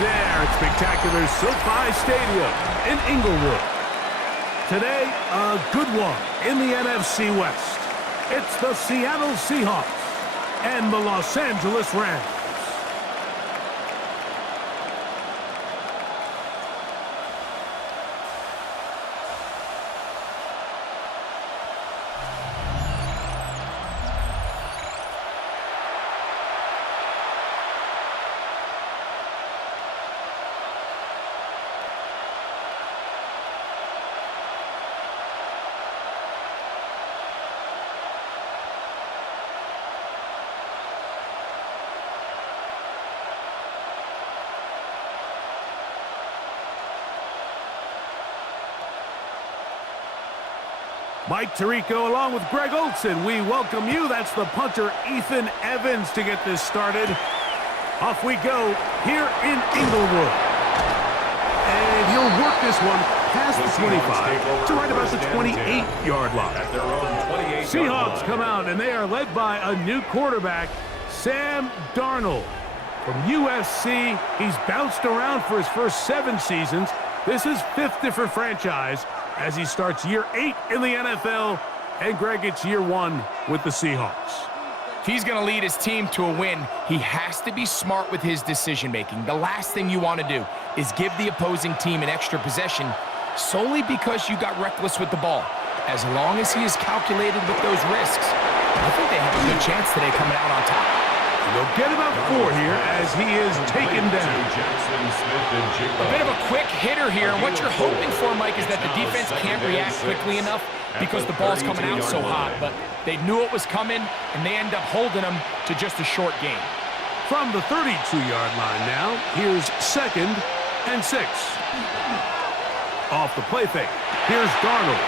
there at spectacular SoFi Stadium in Inglewood. Today, a good one in the NFC West. It's the Seattle Seahawks and the Los Angeles Rams. Mike Tirico along with Greg Olson. We welcome you. That's the punter, Ethan Evans, to get this started. Off we go here in Inglewood. And he'll work this one past the 25 to right about the 28-yard line. Seahawks come out, and they are led by a new quarterback, Sam Darnold. From USC, he's bounced around for his first 7 seasons. This is 5th different franchise as he starts year 8 in the NFL, and Greg, it's year 1 with the Seahawks. If he's going to lead his team to a win, he has to be smart with his decision-making. The last thing you want to do is give the opposing team an extra possession solely because you got reckless with the ball. As long as he is calculated with those risks, I think they have a good chance today coming out on top. They'll get about 4 here as he is taken down. A bit of a quick hitter here, and what you're hoping for, Mike, is that the defense can't react quickly enough because the ball's coming out so hot. But they knew it was coming, and they end up holding them to just a short gain. From the 32-yard line now, here's 2nd and 6. Off the play fake, here's Darnold.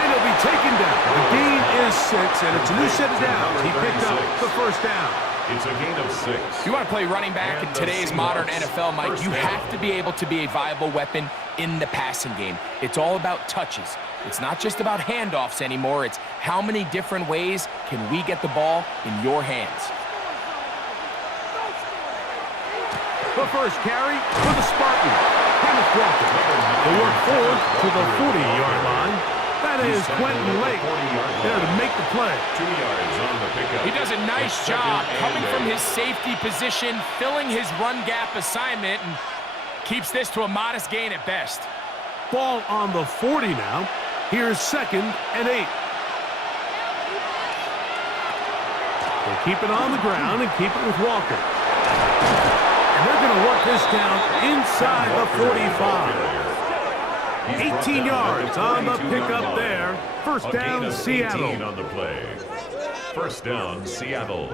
And he'll be taken down. The gain is 6, and it's a new set of downs. He picked up the first down. It's a gain of 6. If you want to play running back in today's modern NFL, Mike, you have to be able to be a viable weapon in the passing game. It's all about touches. It's not just about handoffs anymore. It's how many different ways can we get the ball in your hands. The first carry for the Spartan, Kenneth Walker. They work forward to the 40-yard line. That is Quentin Lake there to make the play. 2 yards on the pickup. He does a nice job coming from his safety position, filling his run gap assignment, and keeps this to a modest gain at best. Ball on the 40 now. Here's 2nd and 8. They'll keep it on the ground and keep it with Walker. And they're going to work this down inside the 45. 18 yards on the pickup there. First down, Seattle. On the play. First down, Seattle.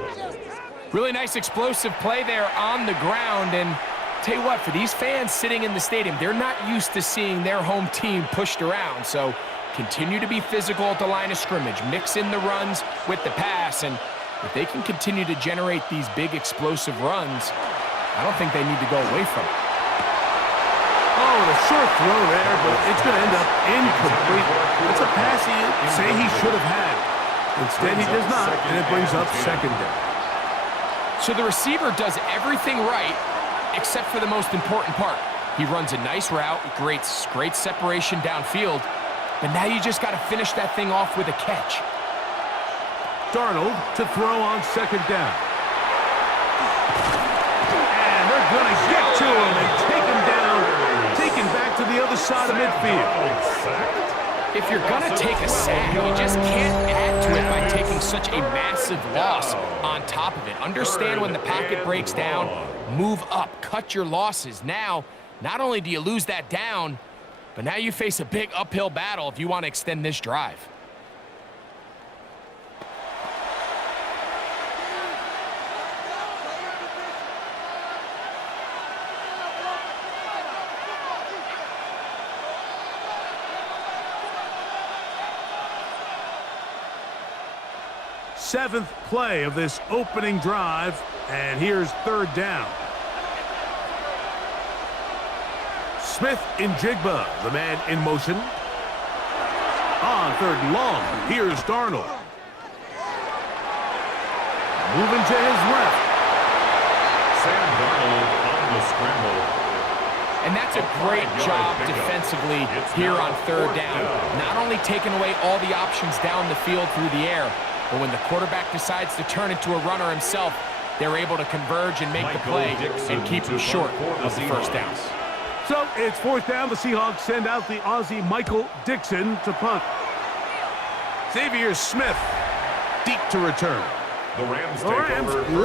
Really nice explosive play there on the ground. And tell you what, for these fans sitting in the stadium, they're not used to seeing their home team pushed around. So continue to be physical at the line of scrimmage. Mix in the runs with the pass. And if they can continue to generate these big explosive runs, I don't think they need to go away from it. Oh, a short throw there, but it's going to end up incomplete. It's a pass he say he should have had. Instead, he does not, and it brings up 2nd down. So the receiver does everything right, except for the most important part. He runs a nice route, great separation downfield, but now you just got to finish that thing off with a catch. Darnold to throw on 2nd down. And they're going to get to him and take him down, taken back to the other side of midfield. If you're going to take a sack, you just can't add to it by taking such a massive loss on top of it. Understand when the pocket breaks down, move up, cut your losses. Now, not only do you lose that down, but now you face a big uphill battle if you want to extend this drive. Seventh play of this opening drive, and here's 3rd down. Smith in Jigba, the man in motion. On 3rd and long, here's Darnold. Moving to his left. Sam Darnold on the scramble. And that's a great job defensively here on third down. Not only taking away all the options down the field through the air, but when the quarterback decides to turn into a runner himself, they're able to converge and make the play and keep him short of the first down. So it's fourth down. The Seahawks send out the Aussie Michael Dixon to punt. Xavier Smith deep to return. The Rams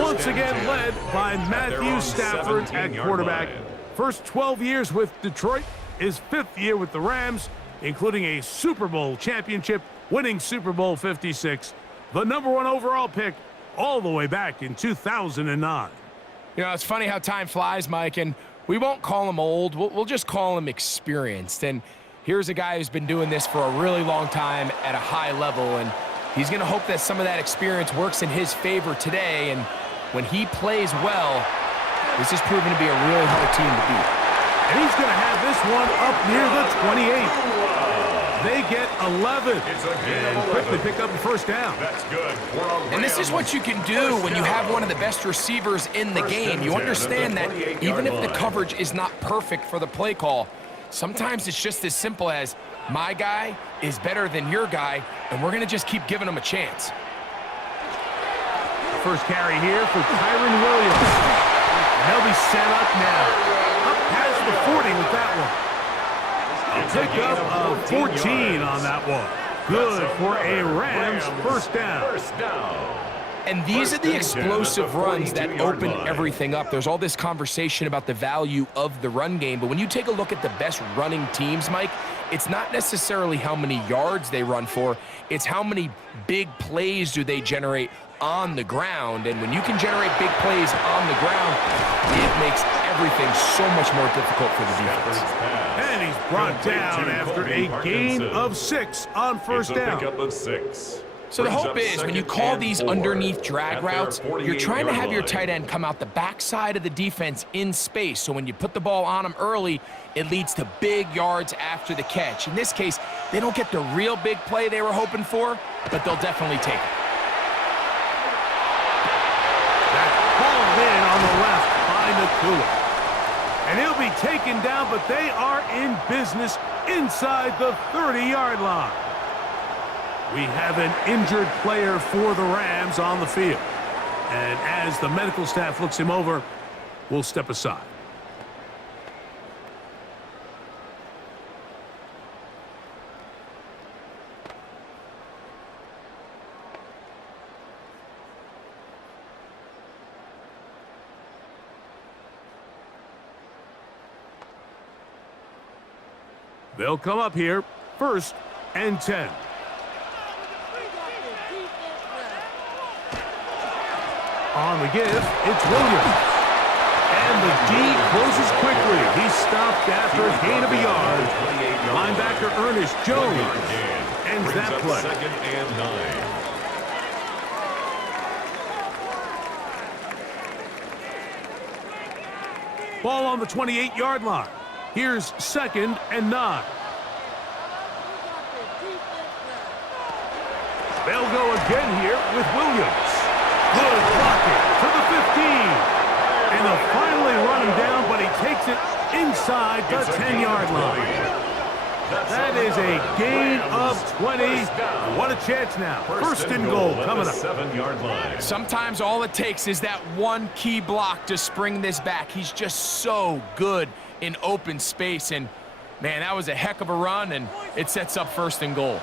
once again led by Matthew Stafford at quarterback. First 12 years with Detroit, his 5th year with the Rams, including a Super Bowl championship, winning Super Bowl 56. The #1 overall pick all the way back in 2009. You know, it's funny how time flies, Mike, and we won't call him old. We'll just call him experienced. And here's a guy who's been doing this for a really long time at a high level, and he's going to hope that some of that experience works in his favor today. And when he plays well, this is proving to be a really hard team to beat. And he's going to have this one up near the 28. They get 11 and quickly pick up the first down. That's good. And this is what you can do when you have one of the best receivers in the game. You understand that even if the coverage is not perfect for the play call, sometimes it's just as simple as my guy is better than your guy, and we're going to just keep giving him a chance. First carry here for Kyron Williams. And they'll be set up now. Up past the 40 with that one. A pickup of 14 on that one. Good for a Rams first down. And these are the explosive runs that open everything up. There's all this conversation about the value of the run game, but when you take a look at the best running teams, Mike, it's not necessarily how many yards they run for, it's how many big plays do they generate on the ground. And when you can generate big plays on the ground, it makes everything so much more difficult for the defense. And he's brought down after a gain of 6 on first down. Pickup of 6. So the hope is when you call these underneath drag routes, you're trying to have your tight end come out the backside of the defense in space. So when you put the ball on him early, it leads to big yards after the catch. In this case, they don't get the real big play they were hoping for, but they'll definitely take it. That's hauled in on the left by Nakula. And he'll be taken down, but they are in business inside the 30-yard line. We have an injured player for the Rams on the field. And as the medical staff looks him over, we'll step aside. They'll come up here, 1st and 10. On the give, it's Williams. And the D closes quickly. He's stopped after a gain of a yard. Linebacker Ernest Jones ends that play. 2nd and 9. Ball on the 28-yard line. Here's 2nd and 9. They'll go again here with Williams. Good blocking to the 15. And they'll finally run him down, but he takes it inside the 10-yard line. That is a gain of 20. What a chance now. 1st and goal coming up. 7-yard line. Sometimes all it takes is that one key block to spring this back. He's just so good in open space. And, man, that was a heck of a run, and it sets up 1st and goal.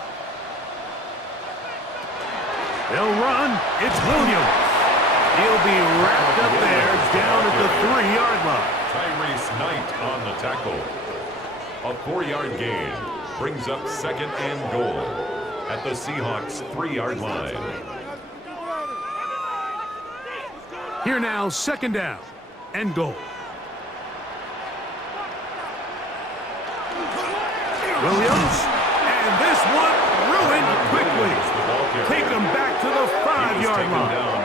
They'll run. It's Williams. He'll be wrapped up there down at the 3-yard line. Tyrese Knight on the tackle. A 4-yard gain brings up 2nd and goal at the Seahawks 3-yard line. Here now, 2nd down and goal. Williams, and this one ruined quickly. Take him back to the 5-yard line.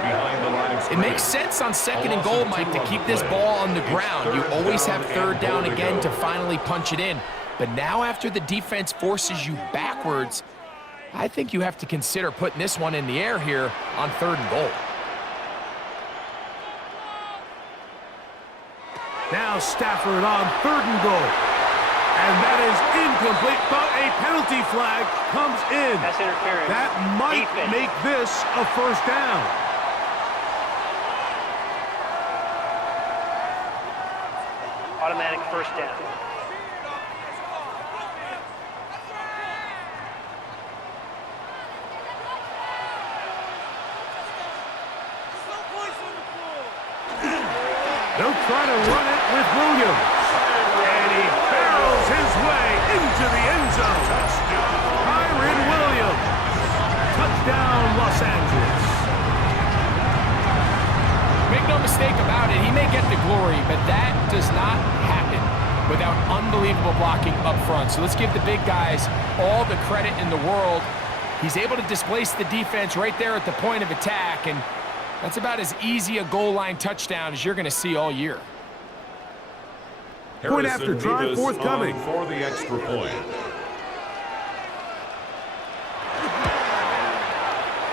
It makes sense on 2nd and goal, Mike, to keep this ball on the ground. You always have 3rd down again to finally punch it in. But now after the defense forces you backwards, I think you have to consider putting this one in the air here on 3rd and goal. Now Stafford on 3rd and goal. And that is incomplete, but a penalty flag comes in. That's interference. That might Defense. make this a 1st down. Automatic 1st down. They'll try to run it with Williams. And he barrels his way into the end zone. Touchdown. Kyron Williams. Touchdown, Los Angeles. Make no mistake about it, he may get the glory, but that does not happen without unbelievable blocking up front. So let's give the big guys all the credit in the world. He's able to displace the defense right there at the point of attack, and that's about as easy a goal line touchdown as you're going to see all year. Point after try Davis forthcoming. for the extra point.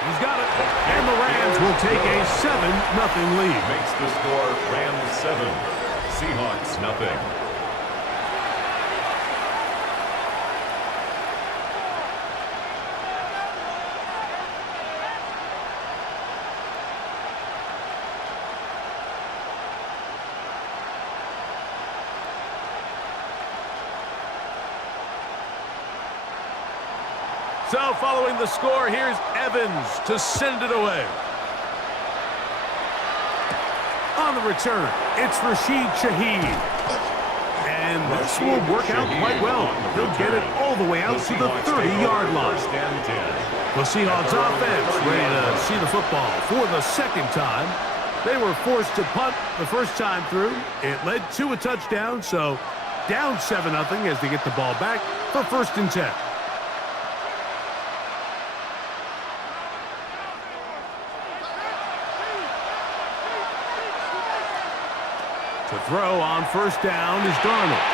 He's got it. And the Rams will take a 7-0 lead. Makes the score Rams 7, Seahawks nothing. So following the score, here's Evans to send it away. On the return, it's Rashid Shaheed. And this will work out quite well. He'll get it all the way out to the 30-yard line. The Seahawks offense ready to see the football for the 2nd time. They were forced to punt the first time through. It led to a touchdown, so down 7-0 as they get the ball back for 1st and 10. To throw on 1st down is Darnold.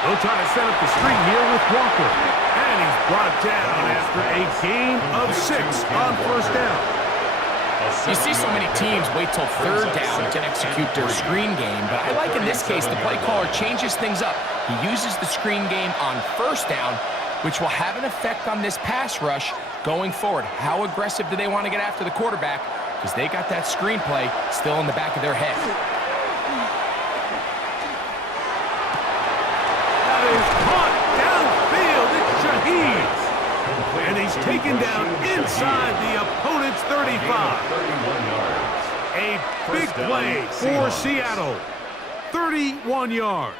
They'll try to set up the screen here with Walker. And he's brought down after a gain of 6 on 1st down. You see so many teams wait till 3rd down to execute their screen game, but I like in this case the play caller changes things up. He uses the screen game on 1st down, which will have an effect on this pass rush going forward. How aggressive do they want to get after the quarterback? Because they got that screen play still in the back of their head. Is caught downfield. It's Shaheed. And he's taken down inside the opponent's 35. 31 yards. A big play for Seattle. 31 yards.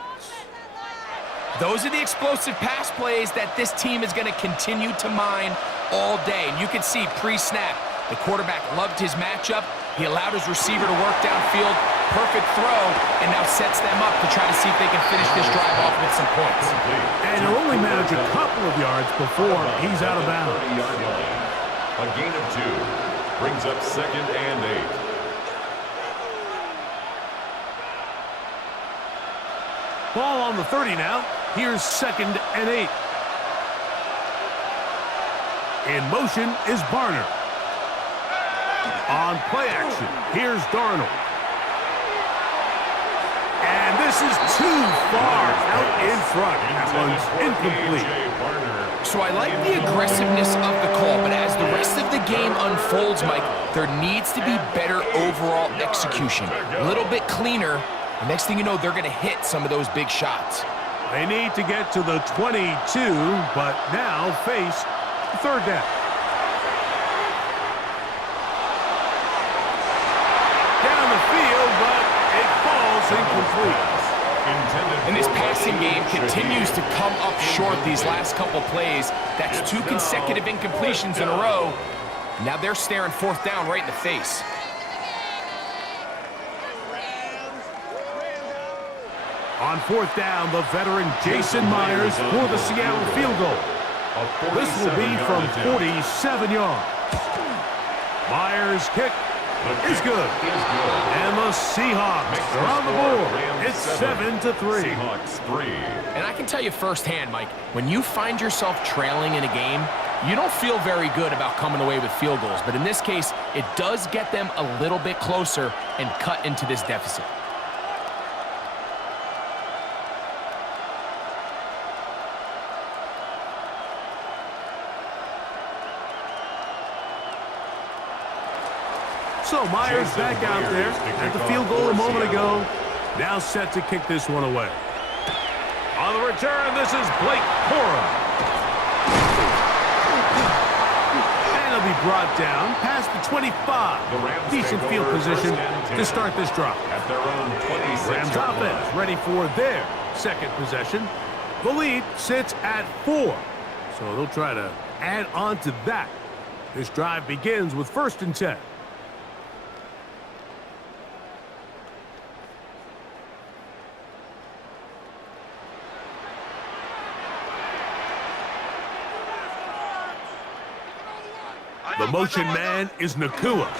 Those are the explosive pass plays that this team is going to continue to mine all day. And you can see pre-snap, the quarterback loved his matchup. He allowed his receiver to work downfield. Perfect throw, and now sets them up to try to see if they can finish this drive off with some points. And he'll only manage a couple of yards before he's out of bounds. A gain of 2 brings up 2nd and 8. Ball on the 30 now. Here's 2nd and 8. In motion is Barner. On play action, here's Darnold. And this is too far out in front. That one's incomplete. So I like the aggressiveness of the call, but as the rest of the game unfolds, Mike, there needs to be better overall execution. A little bit cleaner. The next thing you know, they're going to hit some of those big shots. They need to get to the 22, but now face 3rd down. Down the field, but it falls incomplete. And this passing game continues to come up short these last couple plays. That's 2 consecutive incompletions in a row. Now they're staring 4th down right in the face. On 4th down, the veteran Jason Myers for the Seattle field goal. This will be from 47 yards. Myers' kick is good. And the Seahawks are on the board. It's 7-3. Seahawks 3. And I can tell you firsthand, Mike, when you find yourself trailing in a game, you don't feel very good about coming away with field goals. But in this case, it does get them a little bit closer and cut into this deficit. So Myers back out there at the field goal a moment ago. Now set to kick this one away. On the return, this is Blake Cora. And he'll be brought down past the 25. Decent field position to start this drive. At their own 26. Rams offense ready for their second possession. The lead sits at 4. So they'll try to add on to that. This drive begins with 1st and 10. The motion man is Nakua. The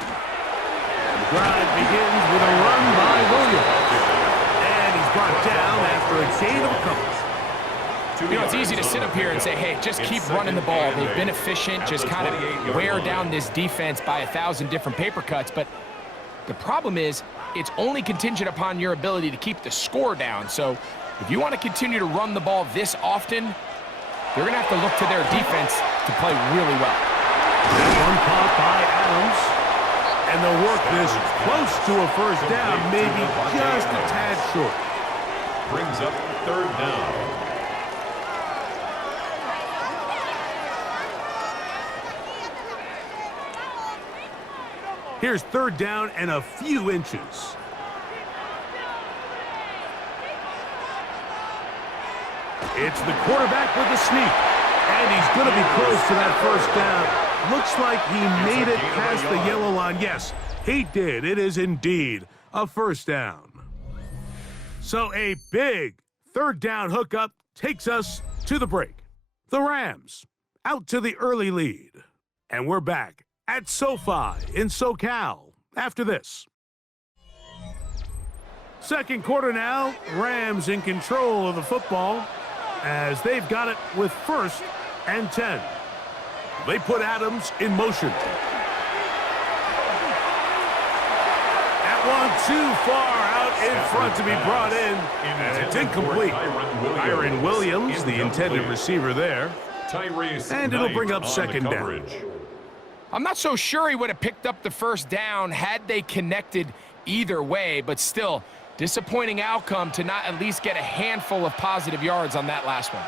drive begins with a run by Williams. And he's brought down after a gain of a couple. You know, it's easy to sit up here and say, hey, just keep running the ball. They've been efficient, just kind of wear down this defense by 1,000 different paper cuts. But the problem is, it's only contingent upon your ability to keep the score down. So if you want to continue to run the ball this often, they're going to have to look to their defense to play really well. One pop by Adams. And they'll work this close to a first down, maybe just a tad short. Brings up 3rd down. Here's 3rd down and a few inches. It's the quarterback with the sneak. And he's going to be close to that first down. Looks like he made it past the yellow line. Yes, he did. It is indeed a first down. So a big 3rd down hookup takes us to the break. The Rams out to the early lead. And we're back at SoFi in SoCal after this. Second quarter now, Rams in control of the football as they've got it with 1st and 10. They put Adams in motion. That one too far out in front to be brought in, and it's incomplete. Kyron Williams, the intended receiver there. And it'll bring up 2nd down. I'm not so sure he would have picked up the first down had they connected either way, but still, disappointing outcome to not at least get a handful of positive yards on that last one.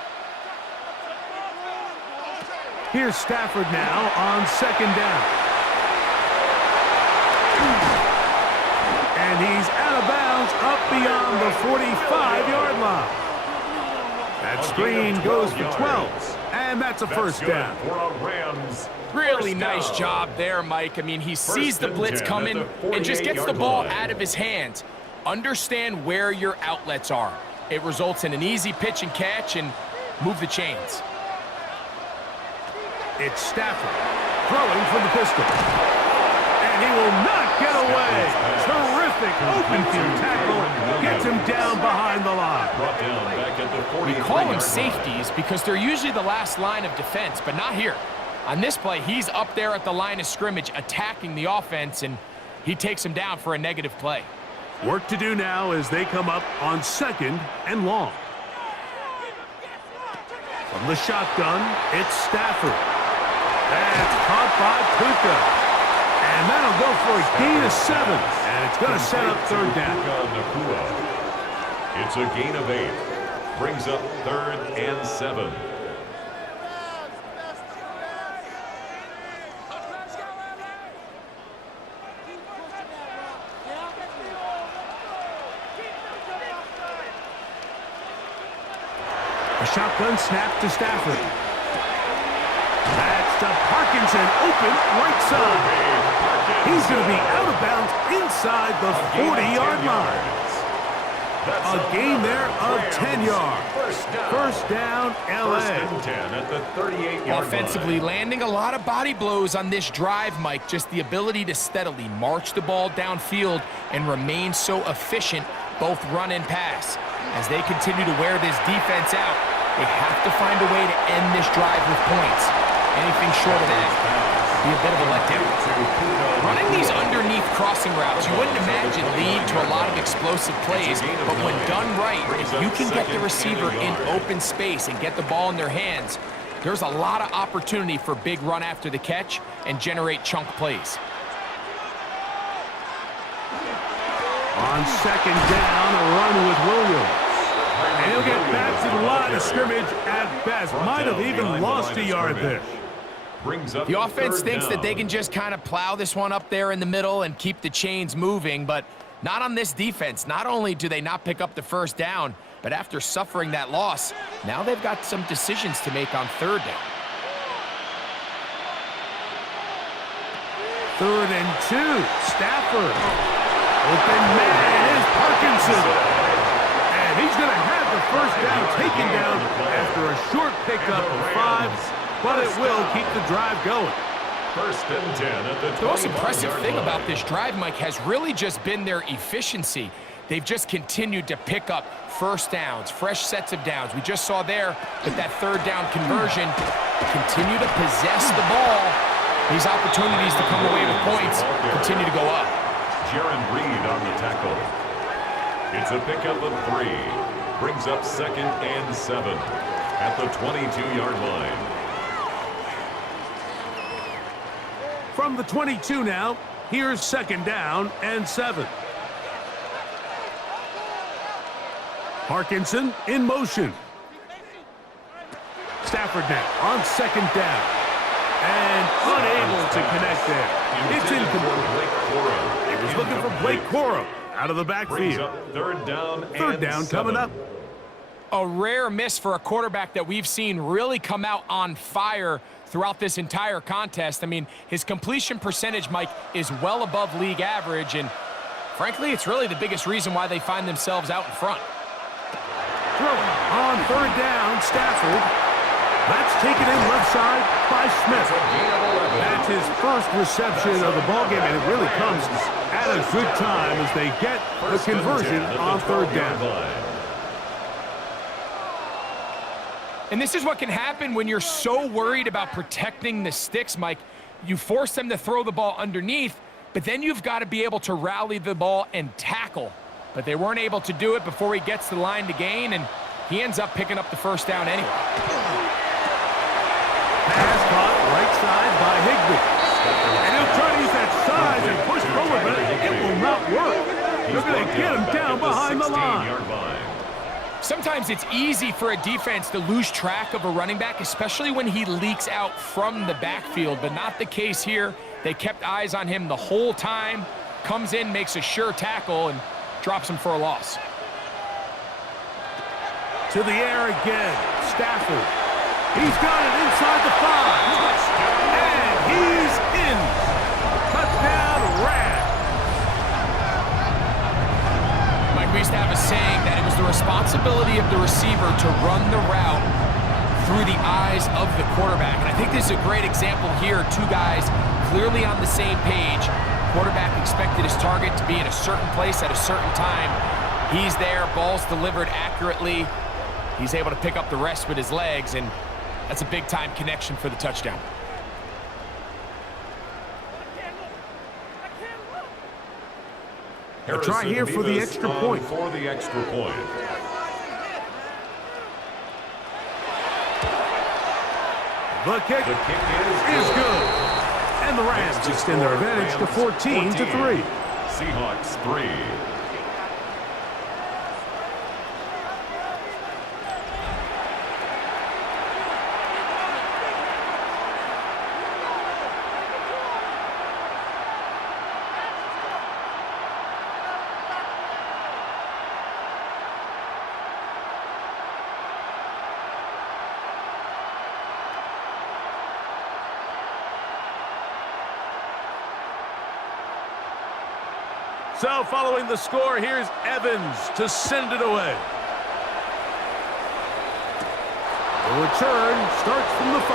Here's Stafford now on 2nd down. And he's out of bounds up beyond the 45-yard line. That screen goes for 12, and that's a first down. Really nice job there, Mike. I mean, he sees the blitz coming and just gets the ball out of his hands. Understand where your outlets are. It results in an easy pitch and catch and move the chains. It's Stafford throwing from the pistol. And he will not get away. Terrific open field tackle. Gets him down behind the line. We call them safeties because they're usually the last line of defense, but not here. On this play, he's up there at the line of scrimmage attacking the offense, and he takes him down for a negative play. Work to do now as they come up on 2nd and long. From the shotgun, it's Stafford. That's caught by Puka. And that'll go for a gain of 7. And it's going to set up 3rd down. It's a gain of 8. Brings up 3rd and 7. A shotgun snap to Stafford. That's to Parkinson, open right side. He's going to be out of bounds inside the 40-yard line. A gain there of 10 yards. First down, L.A. First and 10 at the 38-yard line. Offensively landing a lot of body blows on this drive, Mike. Just the ability to steadily march the ball downfield and remain so efficient, both run and pass. As they continue to wear this defense out, they have to find a way to end this drive with points. Anything short of that would be a bit of a letdown. Running these underneath crossing routes, you wouldn't imagine lead to a lot of explosive plays, but when done right, if you can get the receiver in open space and get the ball in their hands, there's a lot of opportunity for big run after the catch and generate chunk plays. On second down, a run with Williams. And he'll get back to the line of scrimmage at best. Might have even lost a yard there. The offense thinks that they can just kind of plow this one up there in the middle and keep the chains moving, but not on this defense. Not only do they not pick up the first down, but after suffering that loss, now they've got some decisions to make on third down. 3rd and 2. Stafford. Open man is Parkinson. And he's going to have the first down taken down after a short pickup of 5, but it will keep the drive going. 1st and 10 at the 25-yard line. The most impressive thing about this drive, Mike, has really just been their efficiency. They've just continued to pick up first downs, fresh sets of downs. We just saw there with that 3rd down conversion, continue to possess the ball. These opportunities to come away with points continue to go up. Jaron Reed on the tackle. It's a pickup of 3. Brings up 2nd and 7 at the 22-yard line. From the 22 now, here's 2nd down and 7. Parkinson in motion. Stafford now on 2nd down. And unable to connect there. It's incomplete. He was looking for Blake Corum out of the backfield. 3rd down and 3rd down 7. coming up. A rare miss for a quarterback that we've seen really come out on fire throughout this entire contest. I mean, his completion percentage, Mike, is well above league average, and frankly, it's really the biggest reason why they find themselves out in front. Throwing on 3rd down, Stafford. That's taken in left side by Smith. That's his first reception of the ballgame, and it really comes at a good time as they get the conversion on 3rd down. And this is what can happen when you're so worried about protecting the sticks, Mike. You force them to throw the ball underneath, but then you've got to be able to rally the ball and tackle. But they weren't able to do it before he gets to the line to gain, and he ends up picking up the first down anyway. Pass caught right side by Higbee. And he'll try to use that size and push forward, but it will not work. They're going to get him down behind the line. Sometimes it's easy for a defense to lose track of a running back, especially when he leaks out from the backfield, but not the case here. They kept eyes on him the whole time. Comes in, makes a sure tackle, and drops him for a loss. To the air again, Stafford. He's got it inside the 5. And he's in. Touchdown, Rams. Mike, we used to have a saying that it was the responsibility of the receiver to run the route through the eyes of the quarterback. And I think this is a great example here. 2 guys clearly on the same page. Quarterback expected his target to be in a certain place at a certain time. He's there, ball's delivered accurately. He's able to pick up the rest with his legs, and that's a big-time connection for the touchdown. A try here for the extra point. For the extra point. The kick is good. And the Rams extend their advantage to 14-3. Seahawks 3. So following the score, here's Evans to send it away. The return starts from the 5.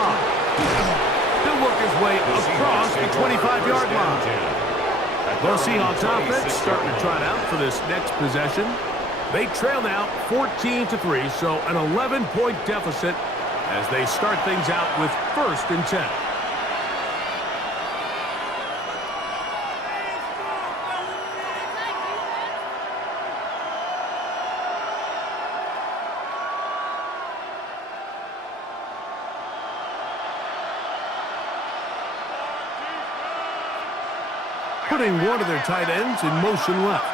He'll work his way across the 25-yard line. The Seahawks offense starting to trot out for this next possession. They trail now 14-3, so an 11-point deficit as they start things out with 1st and 10. Putting one of their tight ends in motion left.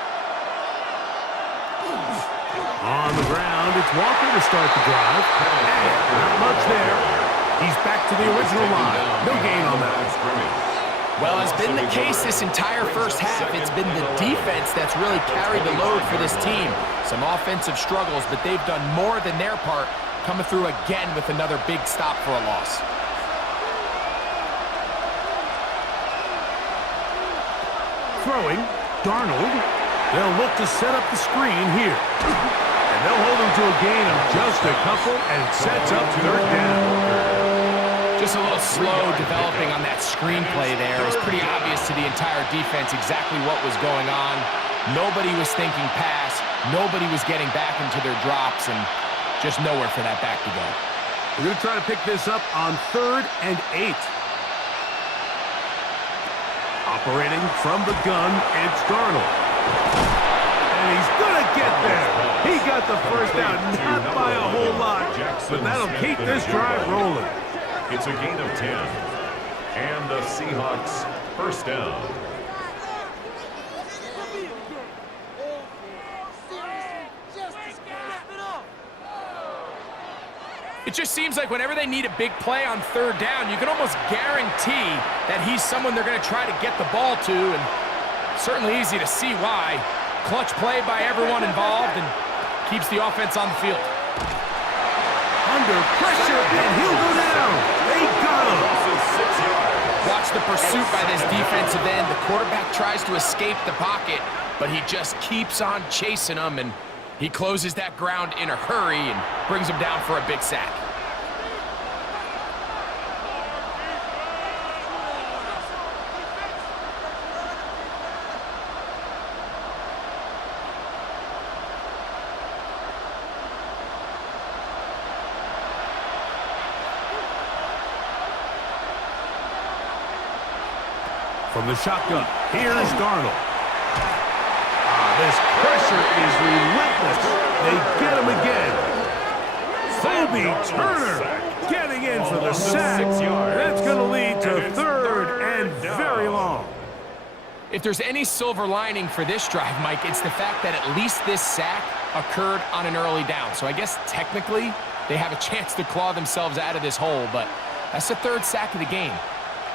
On the ground, it's Walker to start the drive. And not much there. He's back to the original line. No gain on that. Well, as been the case this entire first half, it's been the defense that's really carried the load for this team. Some offensive struggles, but they've done more than their part, coming through again with another big stop for a loss. Throwing, Darnold. They'll look to set up the screen here. And they'll hold him to a gain of just a couple, and it sets up third down. Just a little slow developing on that screenplay there. It was pretty obvious to the entire defense exactly what was going on. Nobody was thinking pass. Nobody was getting back into their drops, and just nowhere for that back to go. We're going to try to pick this up on 3rd and 8. Operating from the gun, it's Darnold. And he's going to get there. He got the first down, not by a whole lot, but that'll keep this drive rolling. It's a gain of 10. And the Seahawks first down. It just seems like whenever they need a big play on 3rd down, you can almost guarantee that he's someone they're going to try to get the ball to, and certainly easy to see why. Clutch play by everyone involved and keeps the offense on the field. Under pressure, and he'll go down. They got him. Watch the pursuit by this defensive end. The quarterback tries to escape the pocket, but he just keeps on chasing him, and he closes that ground in a hurry and brings him down for a big sack. From the shotgun, here's Darnold. This pressure is relentless. They get him again. Kobe Turner getting in for the sack. That's going to lead to 3rd and very long. If there's any silver lining for this drive, Mike, it's the fact that at least this sack occurred on an early down. So I guess technically they have a chance to claw themselves out of this hole, but that's the 3rd sack of the game.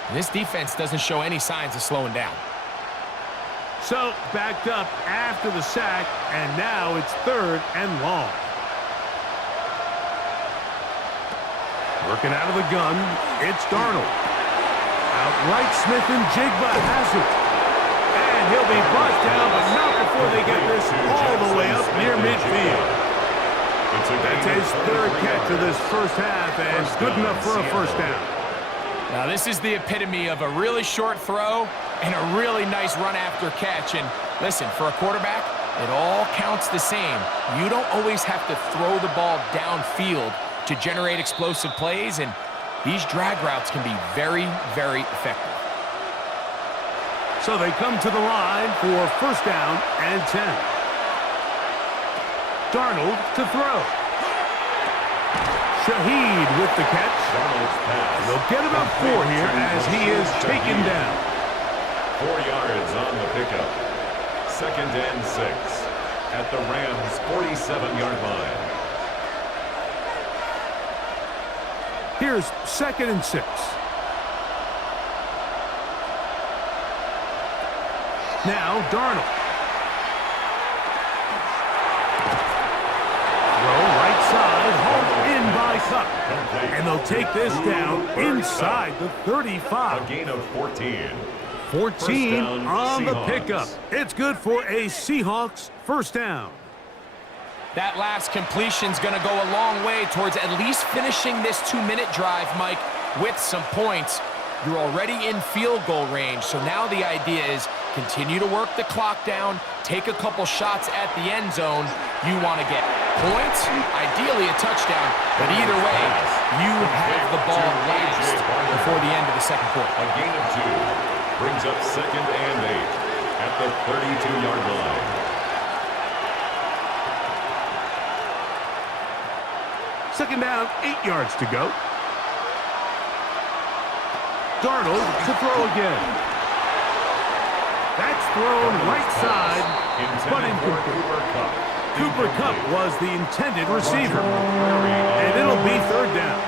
And this defense doesn't show any signs of slowing down. So, backed up after the sack, and now it's 3rd and long. Working out of the gun, it's Darnold. Outright Smith and Jigba has it. And he'll be brought down, but not before they get this all the way up near midfield. That's his 3rd catch of this first half, and good enough for a first down. Now, this is the epitome of a really short throw and a really nice run after catch. And listen, for a quarterback, it all counts the same. You don't always have to throw the ball downfield to generate explosive plays, and these drag routes can be very, very effective. So they come to the line for first down and 10. Darnold to throw. Shaheed with the catch. They'll get about 4 here as he is taken down. 4 yards on the pickup. 2nd and 6 at the Rams' 47-yard line. Here's 2nd and 6. Now Darnold. Throw right side, home in by Cup. And they'll take this down inside the 35. A gain of 14. 14 on the pickup. It's good for a Seahawks first down. That last completion's going to go a long way towards at least finishing this 2-minute drive, Mike, with some points. You're already in field goal range, so now the idea is continue to work the clock down, take a couple shots at the end zone. You want to get points, ideally a touchdown, but either way, you have the ball last before the end of the second quarter. A gain of 2 brings up 2nd and 8 at the 32-yard line. Second down, 8 yards to go. Darnold to throw again. That's thrown right side, but incomplete. Cooper Kupp was the intended receiver. And it'll be third down.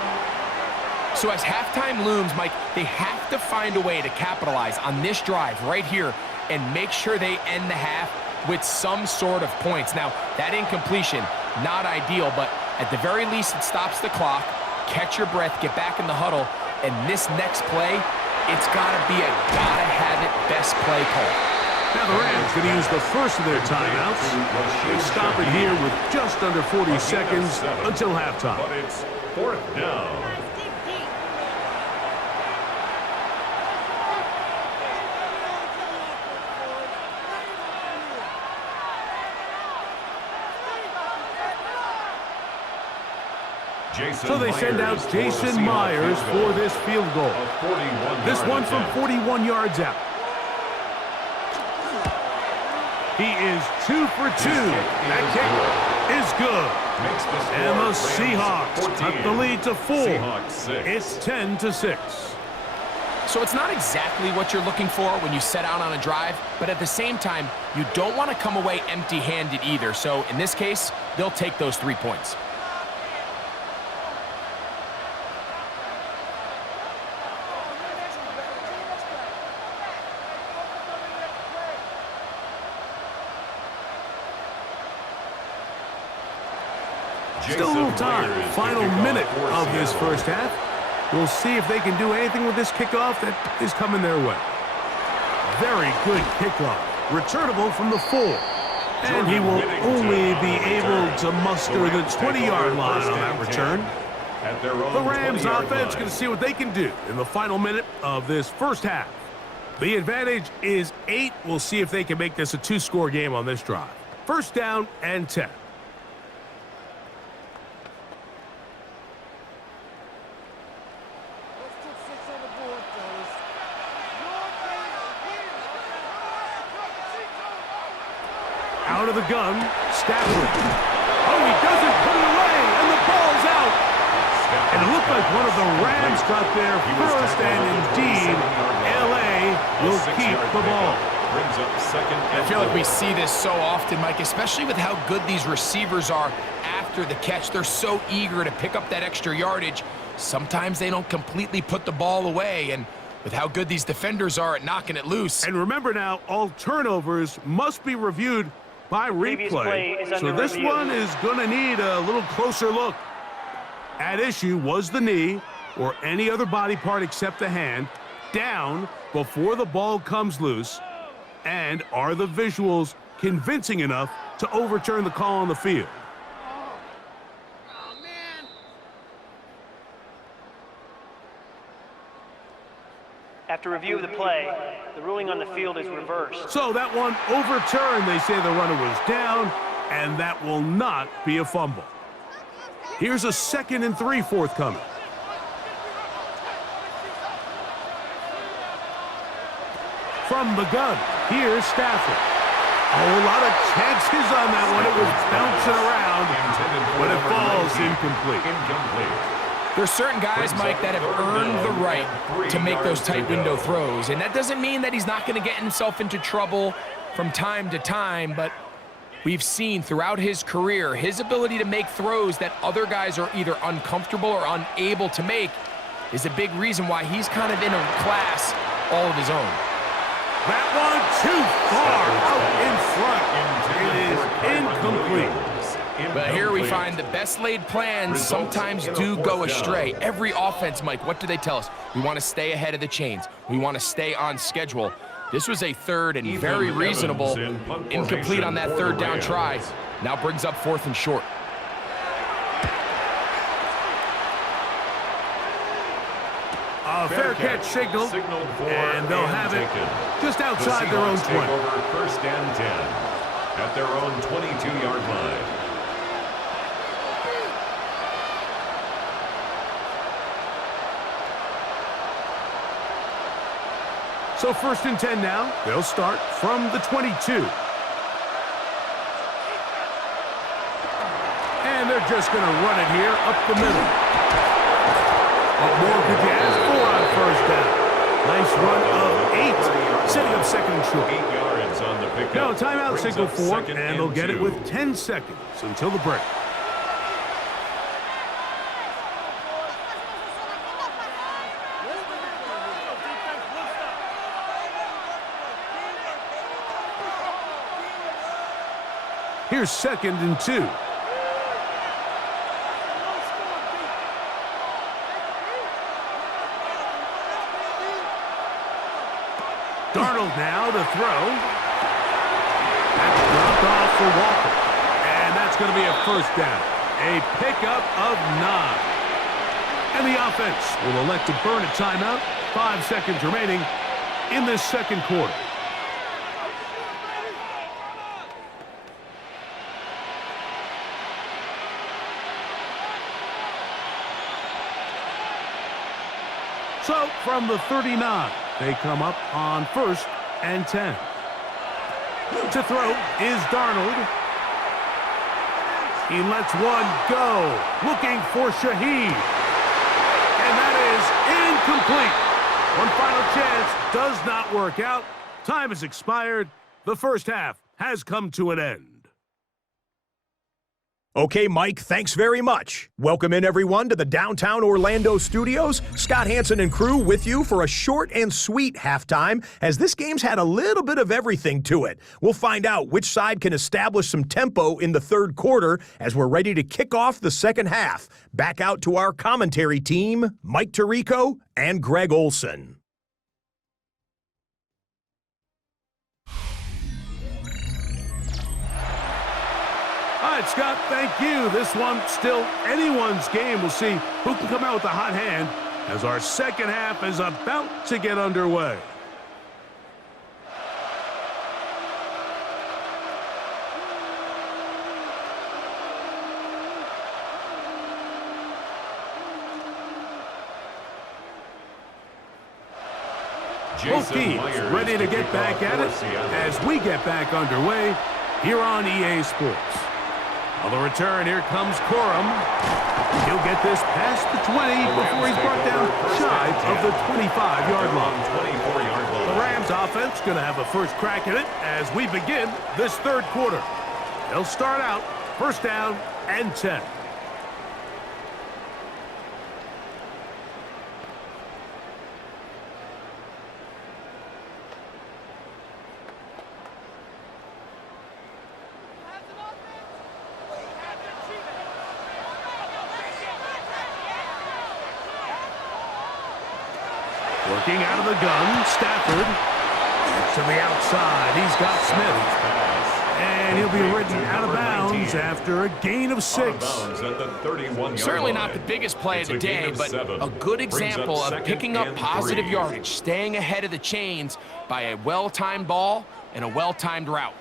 So as halftime looms, Mike, they have to find a way to capitalize on this drive right here and make sure they end the half with some sort of points. Now, that incompletion, not ideal, but at the very least, it stops the clock. Catch your breath, get back in the huddle, and this next play, it's got to be a gotta-have-it best play call. Now the Rams going to use the first of their timeouts. They stop it here with just under 40 seconds until halftime. But it's fourth down. So they send out Jason Myers for this field goal. This one from 41 yards out. He is 2 for 2. That kick is good. And the Seahawks cut the lead to 4. It's 10-6. So it's not exactly what you're looking for when you set out on a drive, but at the same time, you don't want to come away empty-handed either. So in this case, they'll take those 3 points. Still a little time. Final minute of this first half. We'll see if they can do anything with this kickoff that is coming their way. Very good kickoff. Returnable from the 4. And he will only be able to muster the 20-yard line on that return. The Rams offense going to see what they can do in the final minute of this first half. The advantage is 8. We'll see if they can make this a 2-score game on this drive. First down and 10. Out of the gun, Stafford. Oh, he doesn't put it away, and the ball's out. And it looked like one of the Rams got there first, and indeed, L.A. will keep the ball. I feel like we see this so often, Mike, especially with how good these receivers are after the catch. They're so eager to pick up that extra yardage. Sometimes they don't completely put the ball away, and with how good these defenders are at knocking it loose. And remember now, all turnovers must be reviewed by replay, so this one is going to need a little closer look. At issue was the knee, or any other body part except the hand, down before the ball comes loose, and are the visuals convincing enough to overturn the call on the field? After review of the play, the ruling on the field is reversed. So that one overturned. They say the runner was down, and that will not be a fumble. Here's a 2nd and 3 forthcoming. From the gun, here's Stafford. A lot of chances on that one. It was bouncing around, but it falls incomplete. There's certain guys, Mike, that have earned the right to make those tight window throws. And that doesn't mean that he's not going to get himself into trouble from time to time, but we've seen throughout his career, his ability to make throws that other guys are either uncomfortable or unable to make is a big reason why he's kind of in a class all of his own. That one too far out in front. It is incomplete. But here we find the best laid plans sometimes do go astray. Every offense, Mike, what do they tell us? We want to stay ahead of the chains. We want to stay on schedule. This was a 3rd and very reasonable. Incomplete on that 3rd down try. Now brings up 4th and short. A fair catch signal, and they'll have it just outside their own 20. First and 10 at their own 22-yard line. So 1st and 10 now. They'll start from the 22. And they're just going to run it here up the middle. What more could you ask for on 1st down? Nice run of 8, setting up second and short. 8 yards on the pickup. Now timeout Brings signal up 4, second and they'll get it 2. with 10 seconds until the break. Here's second and 2. Darnold now to throw. That's dropped off for Walker. And that's going to be a first down. A pickup of 9. And the offense will elect to burn a timeout. 5 seconds remaining in this second quarter. So, from the 39, they come up on 1st and 10. To throw is Darnold. He lets one go, looking for Shaheed. And that is incomplete. One final chance does not work out. Time has expired. The first half has come to an end. Okay, Mike, thanks very much. Welcome in, everyone, to the downtown Orlando studios. Scott Hansen and crew with you for a short and sweet halftime, as this game's had a little bit of everything to it. We'll find out which side can establish some tempo in the third quarter as we're ready to kick off the second half. Back out to our commentary team, Mike Tirico and Greg Olson. All right, Scott, thank you. This one still anyone's game. We'll see who can come out with the hot hand as our second half is about to get underway. Both teams ready to get back at it as we get back underway here on EA Sports. On the return, here comes Corum. He'll get this past the 20 before he's brought down shy of the 25-yard line. The Rams offense going to have a first crack at it as we begin this third quarter. They'll start out first down and 10. Working out of the gun, Stafford. To the outside, he's got Smith. And he'll be ridden out of bounds after a gain of 6. Certainly not the biggest play of the day, but a good example of picking up positive yardage, staying ahead of the chains by a well-timed ball and a well-timed route.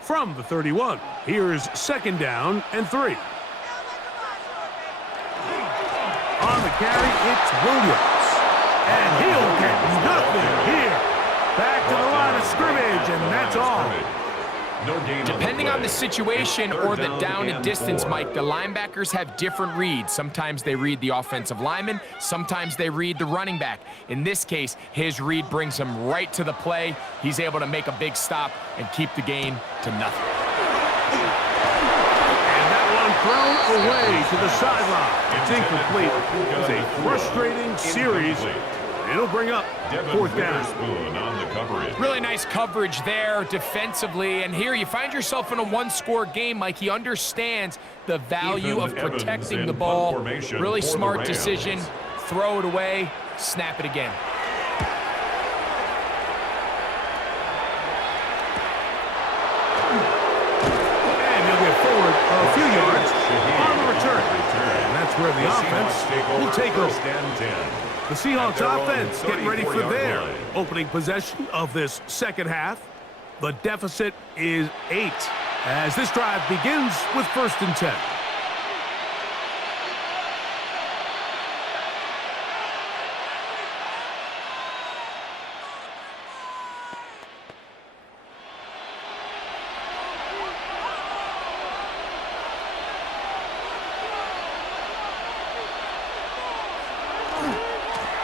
From the 31, here's second down and 3. On the carry, it's Williams. And he'll get nothing here. Back to the line of scrimmage, and that's all. Depending on the situation or the down and distance, Mike, the linebackers have different reads. Sometimes they read the offensive lineman. Sometimes they read the running back. In this case, his read brings him right to the play. He's able to make a big stop and keep the gain to nothing. And that one thrown away to the sideline. It's incomplete. It's a frustrating series. It'll bring up fourth down. Really nice coverage there defensively. And here you find yourself in a one-score game, Mike. He understands the value of protecting the ball. Really smart decision. Throw it away. Snap it again. And he'll get forward a few yards on the return. And that's where the offense will take over. The Seahawks offense getting ready for their opening possession of this second half. The deficit is 8 as this drive begins with first and 10.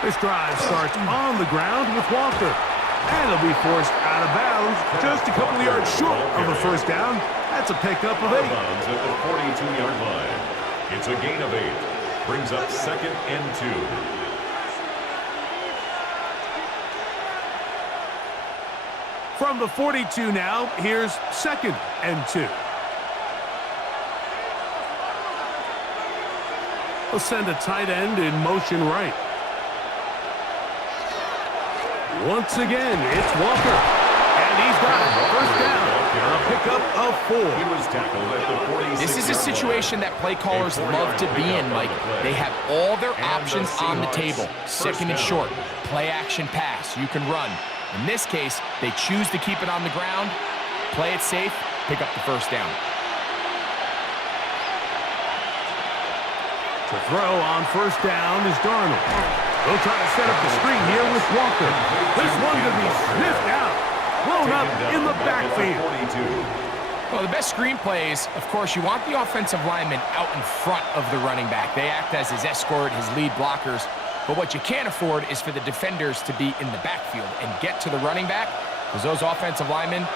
This drive starts on the ground with Walker. And he'll be forced out of bounds just a couple of yards short of a first down. That's a pickup of 8. At the 42-yard line. It's a gain of 8. Brings up 2nd and 2. From the 42 now, here's 2nd and 2. We'll send a tight end in motion right. Once again, it's Walker. And he's got it. First down. A pickup of 4. He was tackled at the 46. This is a situation that play callers love to be in, Mike. They have all their options on the table. 2nd and short. Play action pass. You can run. In this case, they choose to keep it on the ground, play it safe, pick up the first down. To throw on first down is Darnold. They'll try to set up the screen here with Walker. This one could be sniffed out. Blown up in the backfield. Well, the best screen plays, of course, you want the offensive lineman out in front of the running back. They act as his escort, his lead blockers. But what you can't afford is for the defenders to be in the backfield and get to the running back, because those offensive linemen,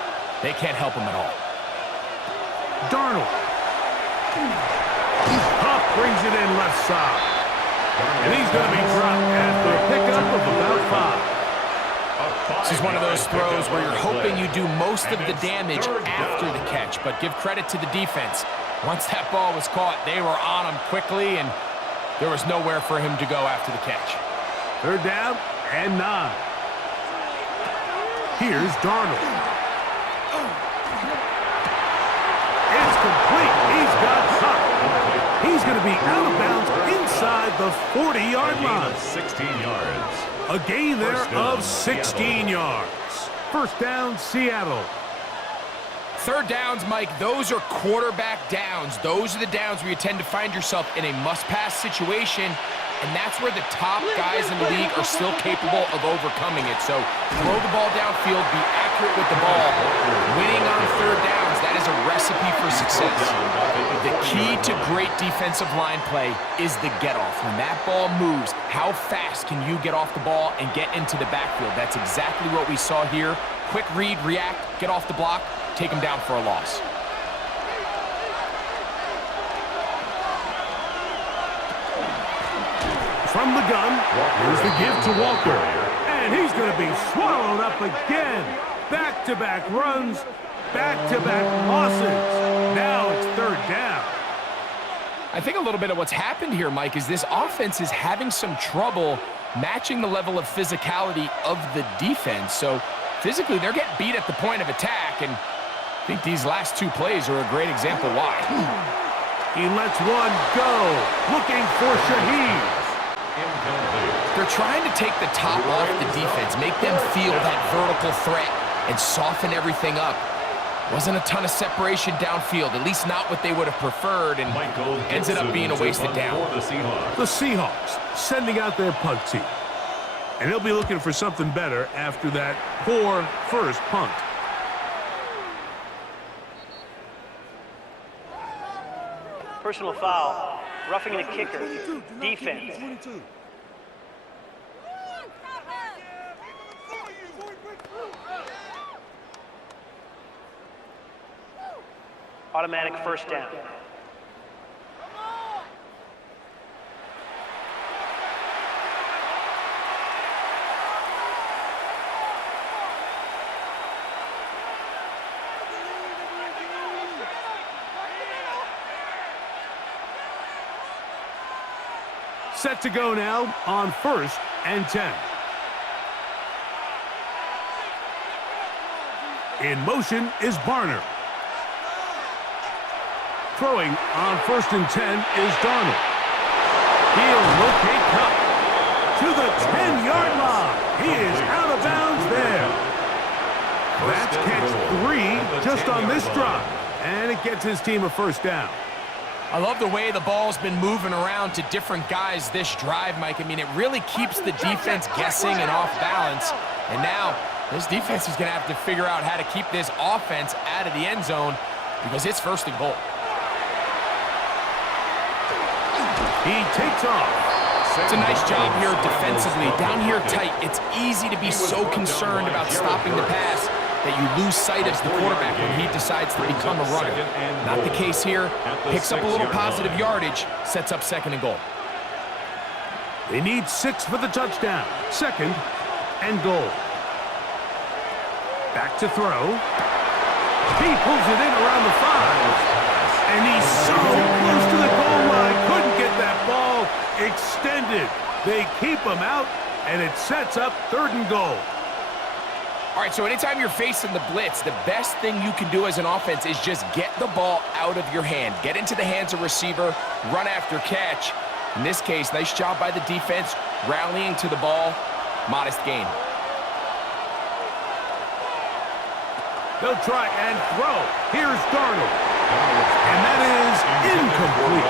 they can't help him at all. Darnold. Huff brings it in left side. And he's going to be dropped after a pickup of about 5. This is one of those throws where you're hoping you do most of the damage after the catch, but give credit to the defense. Once that ball was caught, they were on him quickly, and there was nowhere for him to go after the catch. 3rd down and 9. Here's Darnold. It's complete. He's got Huff. He's going to be out of bounds inside the 40-yard line. 16 yards. A gain there of 16 yards. First down, Seattle. 3rd downs, Mike, those are quarterback downs. Those are the downs where you tend to find yourself in a must-pass situation, and that's where the top guys in the league are still capable of overcoming it. So throw the ball downfield, be accurate with the ball. Winning on 3rd downs, that is a recipe for success. The key to great defensive line play is the get-off. When that ball moves, how fast can you get off the ball and get into the backfield? That's exactly what we saw here. Quick read, react, get off the block, take him down for a loss. From the gun, here's the give to Walker. And he's going to be swallowed up again. Back-to-back runs, back-to-back losses. Now it's 3rd down. I think a little bit of what's happened here, Mike, is this offense is having some trouble matching the level of physicality of the defense. So physically, they're getting beat at the point of attack, and I think these last 2 plays are a great example why. He lets one go, looking for Shaheed. They're trying to take the top off the defense, make them feel that vertical threat, and soften everything up. Wasn't a ton of separation downfield, at least not what they would have preferred, and ended up being a wasted down. The Seahawks sending out their punt team. And he'll be looking for something better after that poor first punt. Personal foul. Roughing the kicker. Defense. Automatic first down. Set to go now on 1st and 10. In motion is Barner. Throwing on 1st and 10 is Darnold. He'll locate Cup to the 10-yard line. He is out of bounds there. That's catch 3 just on this drive, and it gets his team a first down. I love the way the ball's been moving around to different guys this drive, Mike. I mean, it really keeps the defense guessing and off balance. And now, this defense is going to have to figure out how to keep this offense out of the end zone because it's 1st and goal. He takes off. It's a nice job here defensively. Down here tight, it's easy to be so concerned about stopping the pass that you lose sight of the quarterback when he decides to become a runner. Not the case here. Picks up a little positive yardage, sets up 2nd and goal. They need 6 for the touchdown. 2nd and goal. Back to throw. He pulls it in around the 5. And he's so close to the goal line. Couldn't get that ball extended. They keep him out, and it sets up 3rd and goal. All right, so anytime you're facing the blitz, the best thing you can do as an offense is just get the ball out of your hand. Get into the hands of receiver, run after catch. In this case, nice job by the defense, rallying to the ball. Modest gain. They'll try and throw. Here's Darnold. And that is incomplete.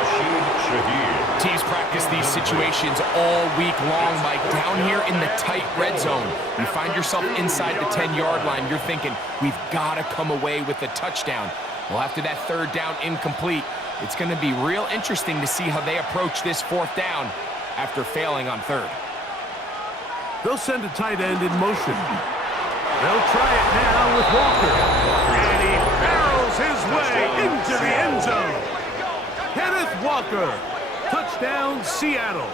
Teams practice these situations all week long, Mike. Down here in the tight red zone, you find yourself inside the 10-yard line. You're thinking, we've got to come away with a touchdown. Well, after that 3rd down incomplete, it's going to be real interesting to see how they approach this 4th down after failing on 3rd. They'll send a tight end in motion. They'll try it now with Walker. And he barrels his way into the end zone. Kenneth Walker. Touchdown, Seattle.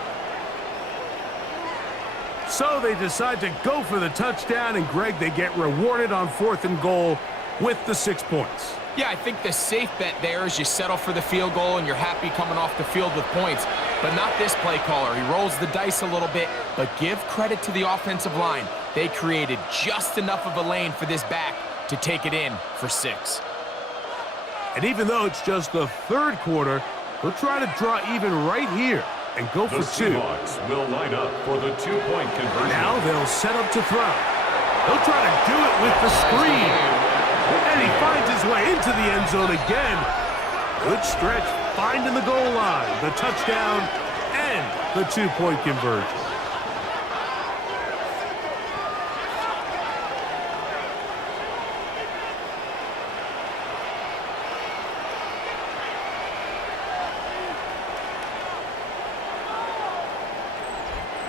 So they decide to go for the touchdown, and Greg, they get rewarded on 4th and goal with the 6 points. Yeah, I think the safe bet there is you settle for the field goal and you're happy coming off the field with points. But not this play caller. He rolls the dice a little bit, but give credit to the offensive line. They created just enough of a lane for this back to take it in for 6. And even though it's just the 3rd quarter, they'll try to draw even right here and go for 2. The Seahawks will line up for the 2-point conversion. Now they'll set up to throw. They'll try to do it with the screen. And he finds his way into the end zone again. Good stretch, finding the goal line, the touchdown, and the 2-point conversion.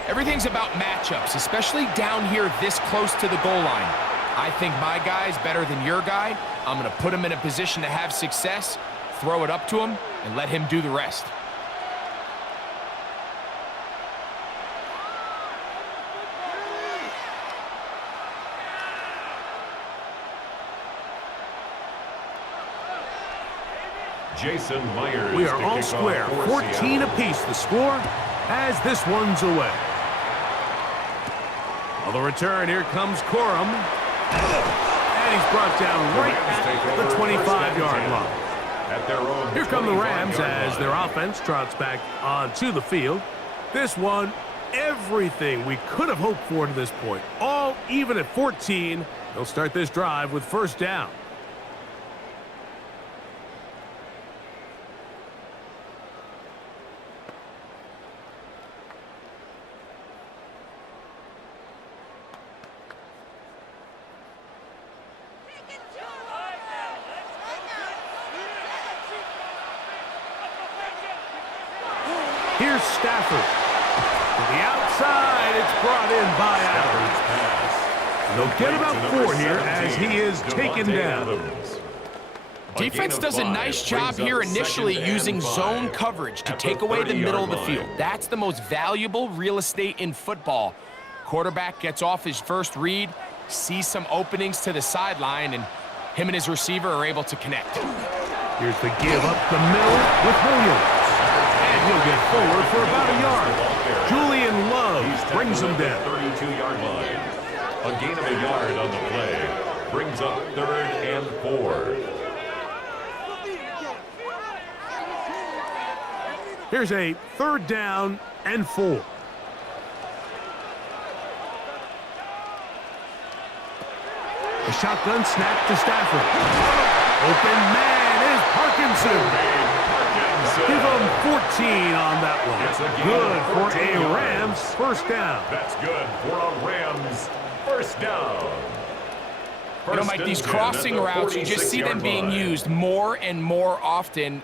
Everything's about matchups, especially down here this close to the goal line. I think my guy's better than your guy. I'm going to put him in a position to have success, throw it up to him, and let him do the rest. Jason Myers. We are all square, 14 apiece the score as this one's away. On the return, here comes Corum. And he's brought down right at the 25-yard line. Here come the Rams as their offense trots back onto the field. This one, everything we could have hoped for to this point. All even at 14. They'll start this drive with 1st down. Here's Stafford. To the outside, it's brought in by Adams. They'll get about 4 here as he is taken down. Defense does a nice job here initially using zone coverage to take away the middle of the field. That's the most valuable real estate in football. Quarterback gets off his first read, sees some openings to the sideline, and him and his receiver are able to connect. Here's the give up the middle with Williams. And he'll get forward for about a yard. Julian Love brings him down. 32-yard line. A gain of a yard on the play brings up 3rd and 4. Here's a 3rd down and 4. A shotgun snap to Stafford. Open man is Parkinson. Give him 14 on that one. Good for a Rams 1st down. That's good for a Rams 1st down. You know, Mike, these crossing routes, you just see them being used more and more often.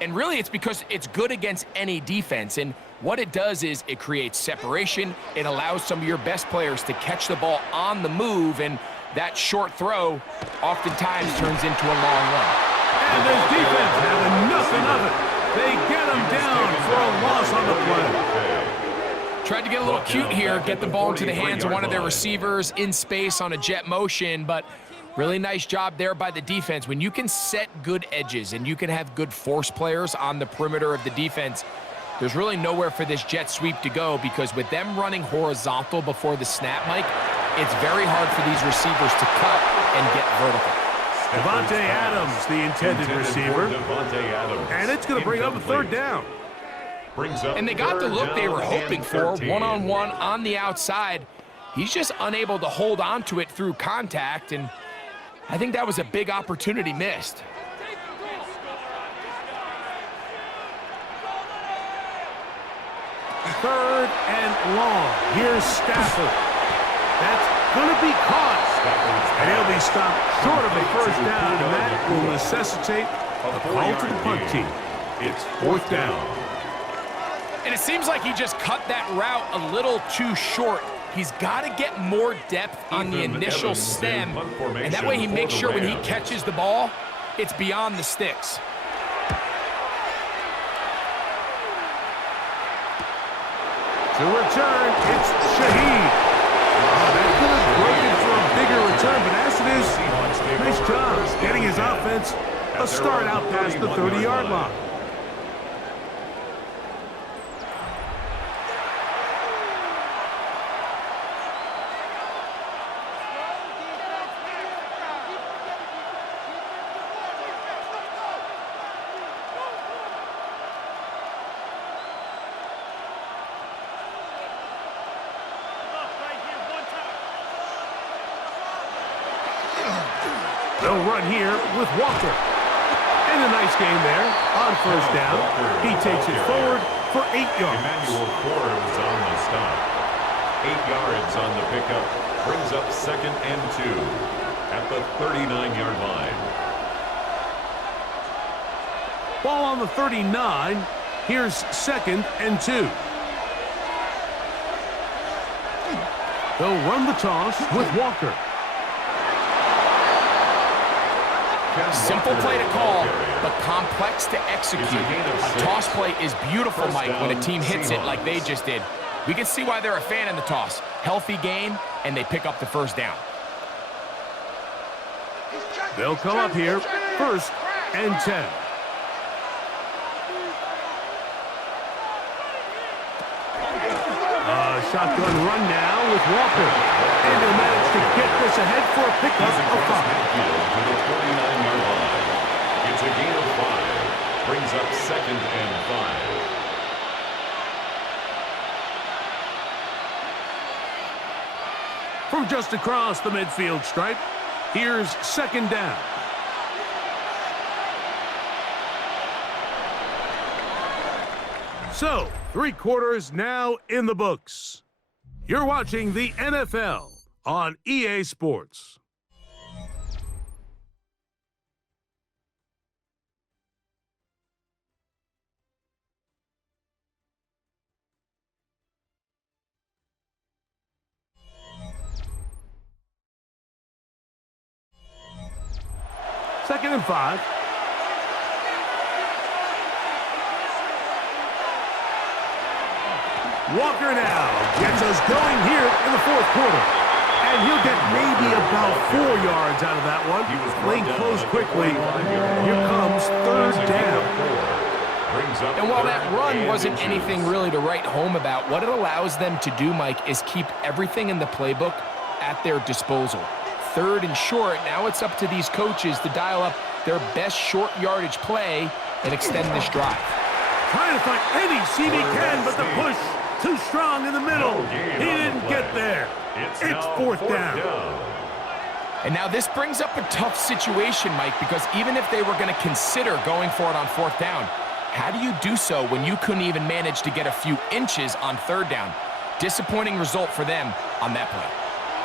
And really, it's because it's good against any defense. And what it does is it creates separation. It allows some of your best players to catch the ball on the move, and that short throw oftentimes turns into a long run. And this defense having nothing of it. They get him down for a loss on the play. Tried to get a little cute here, get the ball into the hands of one of their receivers in space on a jet motion, but really nice job there by the defense. When you can set good edges and you can have good force players on the perimeter of the defense, there's really nowhere for this jet sweep to go, because with them running horizontal before the snap, Mike, it's very hard for these receivers to cut and get vertical. Devontae Adams, the intended receiver. And it's going to bring up a third down. And they got the look they were hoping for, one-on-one on the outside. He's just unable to hold on to it through contact, and I think that was a big opportunity missed. Third and long. Here's Stafford. That's going to be caught. And he'll be stopped short of the first down, and that will necessitate a call to the punt team. It's fourth down. And it seems like he just cut that route a little too short. He's got to get more depth on the initial stem, and that way he makes sure when he catches the ball, it's beyond the sticks. To return, it's Shaheed. That could have broken for a bigger return, but as it is, nice job getting his offense a start out past the 30-yard line. They'll run here with Walker. And a nice game there on first down. He takes it forward for 8 yards. Emmanuel Ford was on the stop. 8 yards on the pickup. Brings up 2nd and 2 at the 39-yard line. Ball on the 39. Here's 2nd and 2. They'll run the toss with Walker. Simple play to call, but complex to execute. A toss play is beautiful, Mike, when a team hits it like they just did. We can see why they're a fan in the toss. Healthy game, and they pick up the first down. They'll come up here, 1st and 10. Shotgun run now with Walker. And they'll manage to get this ahead for a pickup of 5. To the 49-yard line. It's a gain of 5. Brings up 2nd and 5. From just across the midfield stripe, here's 2nd down. So, 3 quarters now in the books. You're watching the NFL on EA Sports. Second and 5. Walker now gets us going here in the 4th quarter. And he'll get maybe about 4 yards out of that one. Playing close quickly. Here comes 3rd down. And while that run wasn't anything really to write home about, what it allows them to do, Mike, is keep everything in the playbook at their disposal. 3rd and short, now it's up to these coaches to dial up their best short yardage play and extend this drive. Trying to find any seam he can, but the push too strong in the middle. He didn't get there. It's 4th down. And now this brings up a tough situation, Mike, because even if they were going to consider going for it on 4th down, how do you do so when you couldn't even manage to get a few inches on 3rd down? Disappointing result for them on that play.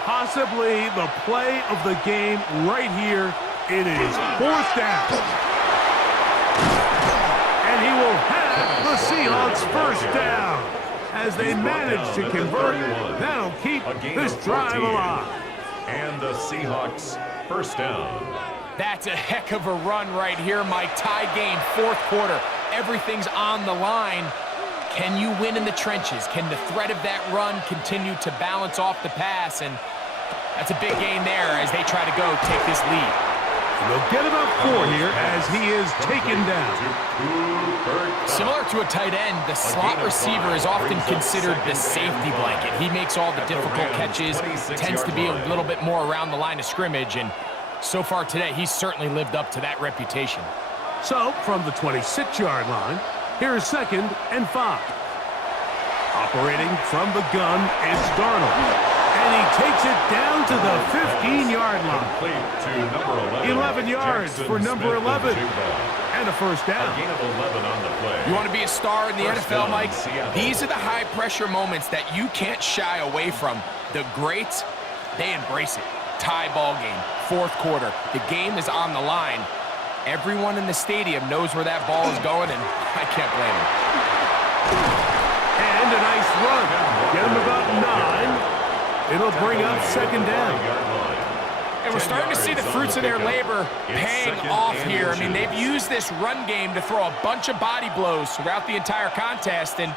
Possibly the play of the game right here. It is 4th down. And he will have the Seahawks first down. As they manage to convert, that'll keep this drive alive. And the Seahawks first down. That's a heck of a run right here, Mike. Tie game, fourth quarter. Everything's on the line. Can you win in the trenches? Can the threat of that run continue to balance off the pass? And that's a big gain there as they try to go take this lead. They'll get about 4 here as he is taken down. Similar to a tight end, the slot receiver is often considered the safety blanket. He makes all the difficult catches, tends to be a little bit more around the line of scrimmage, and so far today, he's certainly lived up to that reputation. So, from the 26-yard line, here's 2nd and 5. Operating from the gun, it's Darnold. And he takes it down to the 15-yard line. 11 yards for number 11. And a first down. A gain of 11 on the play. You want to be a star in the NFL, Mike? These are the high-pressure moments that you can't shy away from. The greats, they embrace it. Tie ball game, fourth quarter. The game is on the line. Everyone in the stadium knows where that ball is going, and I can't blame him. And a nice run. Get him about 9. It'll bring up 2nd down. And we're starting to see the fruits of their labor paying off here. I mean, they've used this run game to throw a bunch of body blows throughout the entire contest. And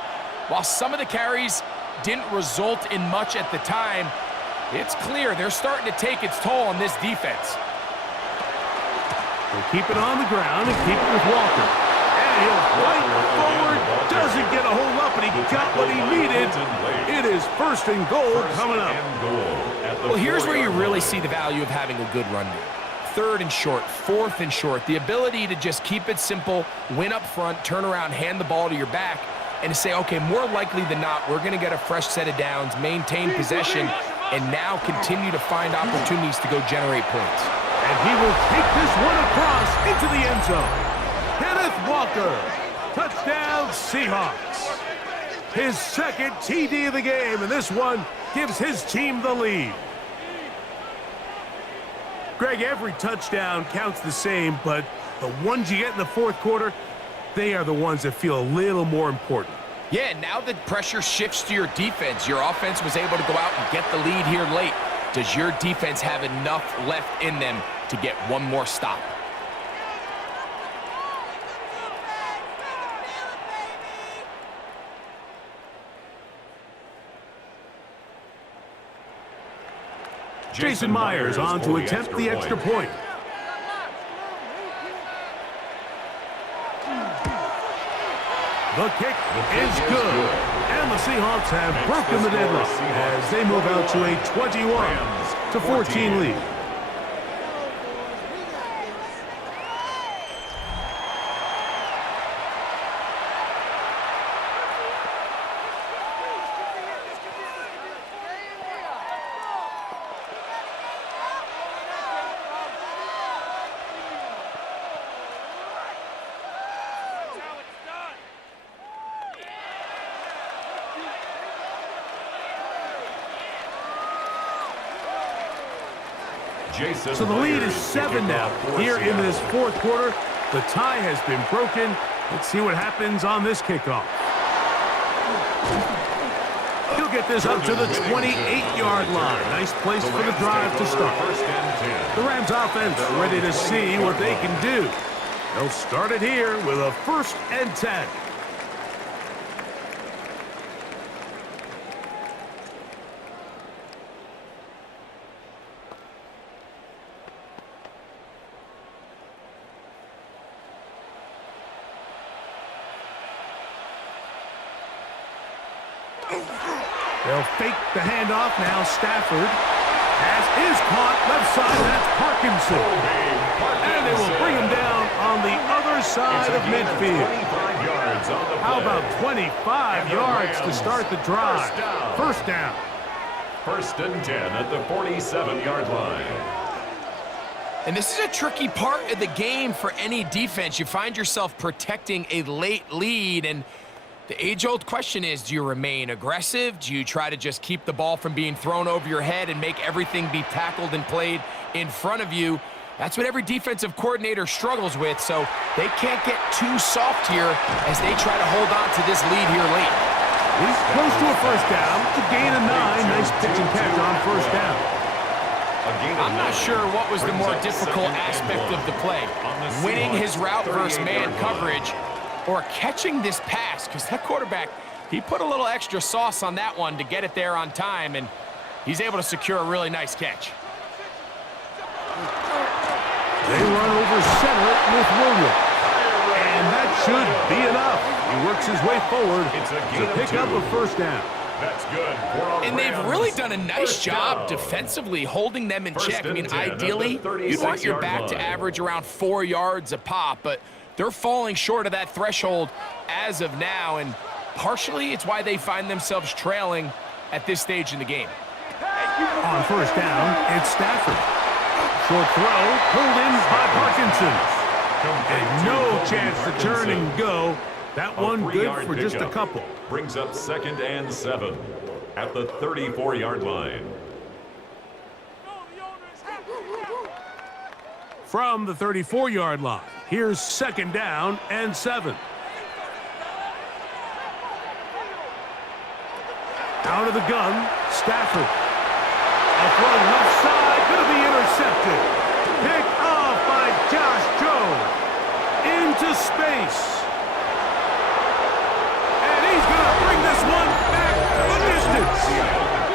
while some of the carries didn't result in much at the time, it's clear they're starting to take its toll on this defense. They keep it on the ground and keep it with Walker. And he'll flight forward. Doesn't get a whole lot, but he got what he needed. It is 1st and goal coming up. Well, here's where you really see the value of having a good run game. 3rd and short, 4th and short. The ability to just keep it simple, win up front, turn around, hand the ball to your back, and to say, okay, more likely than not, we're going to get a fresh set of downs, maintain possession, and now continue to find opportunities to go generate points. And he will take this one across into the end zone. Kenneth Walker. Touchdown, Seahawks. His 2nd TD of the game, and this one gives his team the lead. Greg, every touchdown counts the same, but the ones you get in the fourth quarter, they are the ones that feel a little more important. Yeah, now the pressure shifts to your defense. Your offense was able to go out and get the lead here late. Does your defense have enough left in them to get one more stop? Jason Myers on to attempt the extra point. The kick is good. And the Seahawks have broken the deadlock as they move out to a 21-14 lead. So the lead is 7 now. Here in this fourth quarter, the tie has been broken. Let's see what happens on this kickoff. He'll get this up to the 28-yard line. Nice place for the drive to start. The Rams offense ready to see what they can do. They'll start it here with a 1st and 10. They'll fake the handoff. Now Stafford is caught left side. That's Parkinson. And they will bring him down on the other side of midfield. How about 25 yards to start the drive? First down. 1st and 10 at the 47-yard line. And this is a tricky part of the game for any defense. You find yourself protecting a late lead, and the age-old question is, do you remain aggressive? Do you try to just keep the ball from being thrown over your head and make everything be tackled and played in front of you? That's what every defensive coordinator struggles with, so they can't get too soft here as they try to hold on to this lead here late. He's close to a first down. It's a gain of 9. Nice pitch and catch on first down. I'm not sure what was the more difficult aspect of the play. Winning his route versus man coverage or catching this pass, because that quarterback, he put a little extra sauce on that one to get it there on time, and he's able to secure a really nice catch. They run over center with Williams. And that should be enough. He works his way forward to pick up a first down. That's good. And they've really done a nice job defensively holding them in check. I mean, ideally, you'd want your back to average around 4 yards a pop, but they're falling short of that threshold as of now, and partially it's why they find themselves trailing at this stage in the game. On first down, it's Stafford. Short throw, pulled in by Parkinson. And no chance to turn and go. That one good for just a couple. Brings up 2nd and 7 at the 34-yard line. From the 34-yard line, here's 2nd down and 7. Out of the gun, Stafford. A throw left side, going to be intercepted. Picked off by Josh Jones. Into space. And he's going to bring this one back the distance.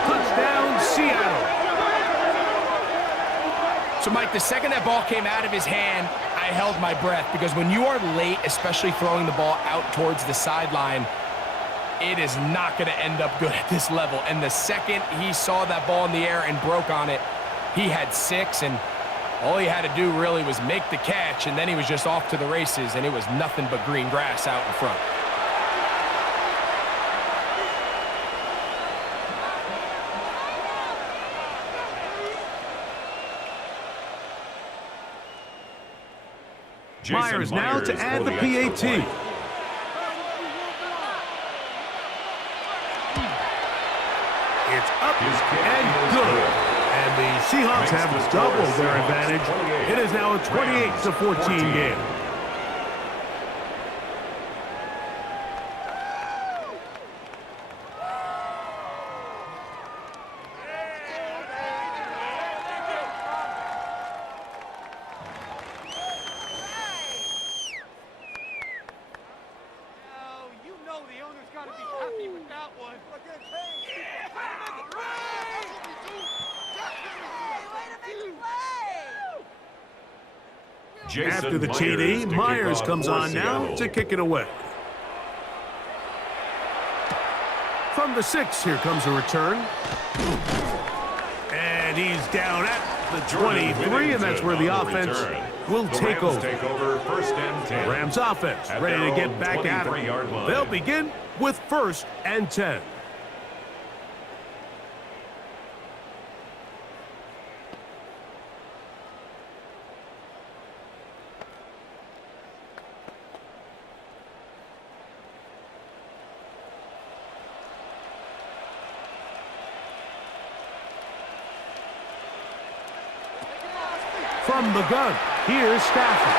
Touchdown, Seattle. So, Mike, the second that ball came out of his hand, I held my breath, because when you are late, especially throwing the ball out towards the sideline, it is not going to end up good at this level. And the second he saw that ball in the air and broke on it, he had 6, and all he had to do really was make the catch, and then he was just off to the races, and it was nothing but green grass out in front. Myers now to add the PAT. It's up and good. And the Seahawks have doubled their advantage. It is now a 28-14 game. After the TD, Myers comes on now to kick it away. From the 6, here comes a return. And he's down at the 23, and that's where the offense will take over. First and 10. Rams offense ready to get back at it. They'll begin with 1st and 10. From the gun, here's Stafford.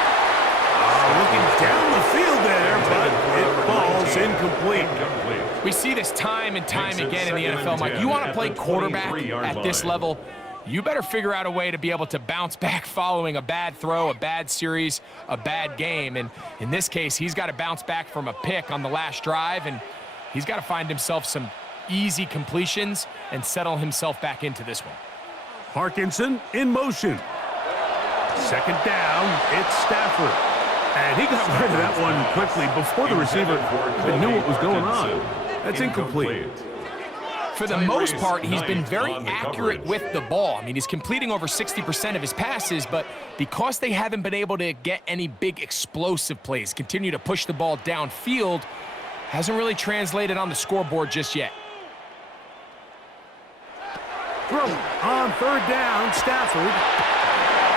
Looking down the field there, but it falls incomplete. We see this time and time again in the NFL, Mike. You want to play quarterback at this level, you better figure out a way to be able to bounce back following a bad throw, a bad series, a bad game. And in this case, he's got to bounce back from a pick on the last drive, and he's got to find himself some easy completions and settle himself back into this one. Parkinson in motion. 2nd down, it's Stafford. And he got rid of that one quickly before the receiver even knew what was going on. That's incomplete. For the most part, he's been very accurate with the ball. I mean, he's completing over 60% of his passes, but because they haven't been able to get any big explosive plays, continue to push the ball downfield, hasn't really translated on the scoreboard just yet. Throw on 3rd down, Stafford.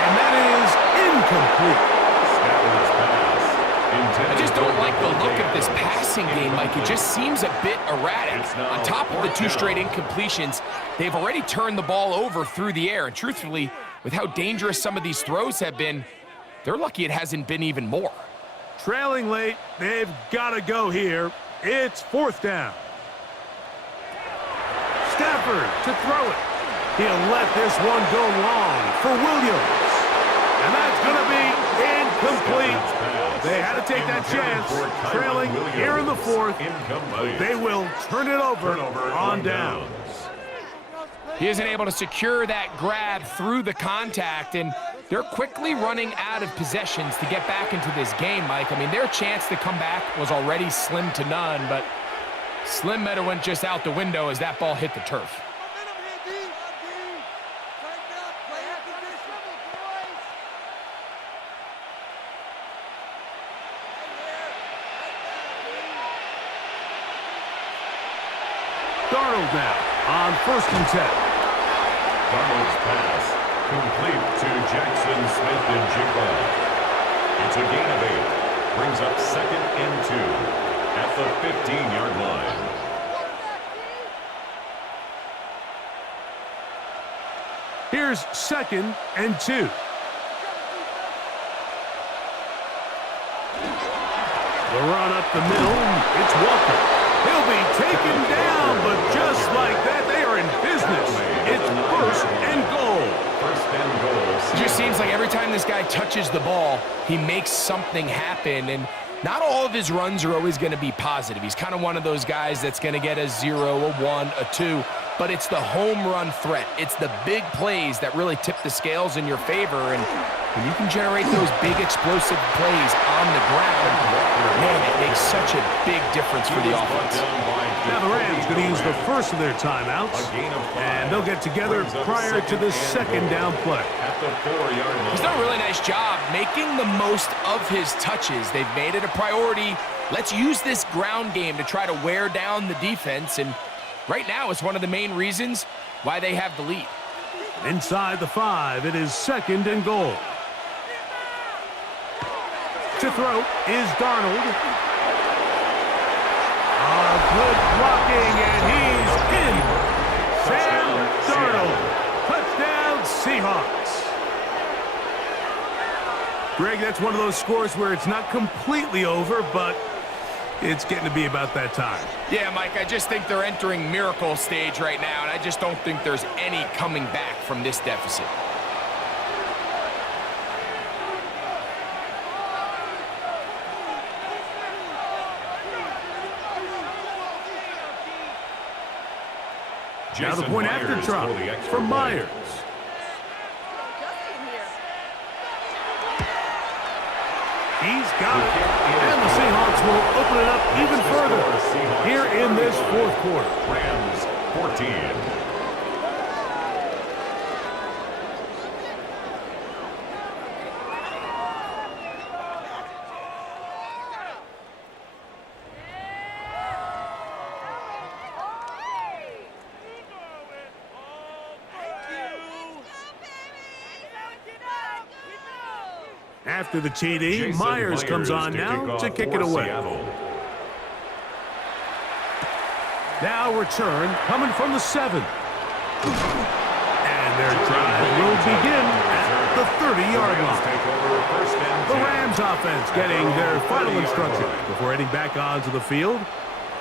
And that is incomplete. I just don't like the look of this passing game, Mike. It just seems a bit erratic. On top of the 2 straight incompletions, they've already turned the ball over through the air. And truthfully, with how dangerous some of these throws have been, they're lucky it hasn't been even more. Trailing late, they've got to go here. It's 4th down. Stafford to throw it. He'll let this one go long for Williams. And that's going to be incomplete. They had to take that chance, trailing here in the 4th. They will turn it over on downs. He isn't able to secure that grab through the contact, and they're quickly running out of possessions to get back into this game, Mike. I mean, their chance to come back was already slim to none, but slim better went just out the window as that ball hit the turf. Darnold now on 1st and 10. Darnold's pass complete to Jackson Smith-Njigba. It's a gain of 8. Brings up 2nd and 2 at the 15-yard line. Here's 2nd and 2. The run up the middle. It's Walker. He'll be taken down, but just like that, they are in business. It's 1st and goal. 1st and goal. It just seems like every time this guy touches the ball, he makes something happen, and not all of his runs are always going to be positive. He's kind of one of those guys that's going to get a 0, a 1, a 2, but it's the home run threat. It's the big plays that really tip the scales in your favor, and when you can generate those big explosive plays on the ground, man, it makes such a big difference for the offense. Now the Rams going to use the first of their timeouts, and they'll get together prior to the 2nd down play. At the 4-yard line. He's done a really nice job making the most of his touches. They've made it a priority. Let's use this ground game to try to wear down the defense, and right now it's one of the main reasons why they have the lead. Inside the 5, it is 2nd and goal. To throw is Darnold. Good blocking, and he's in. Sam Darnold. Touchdown, Seahawks. Greg, that's one of those scores where it's not completely over, but it's getting to be about that time. Yeah, Mike, I just think they're entering miracle stage right now, and I just don't think there's any coming back from this deficit. Now the point after try from Myers. He's got it. And the Seahawks will open it up even further here in this 4th quarter. Rams 14. After the TD, Myers comes on now to kick it away. Now return coming from the 7. And their drive will begin at the 30-yard line. The Rams offense getting their final instruction before heading back onto the field.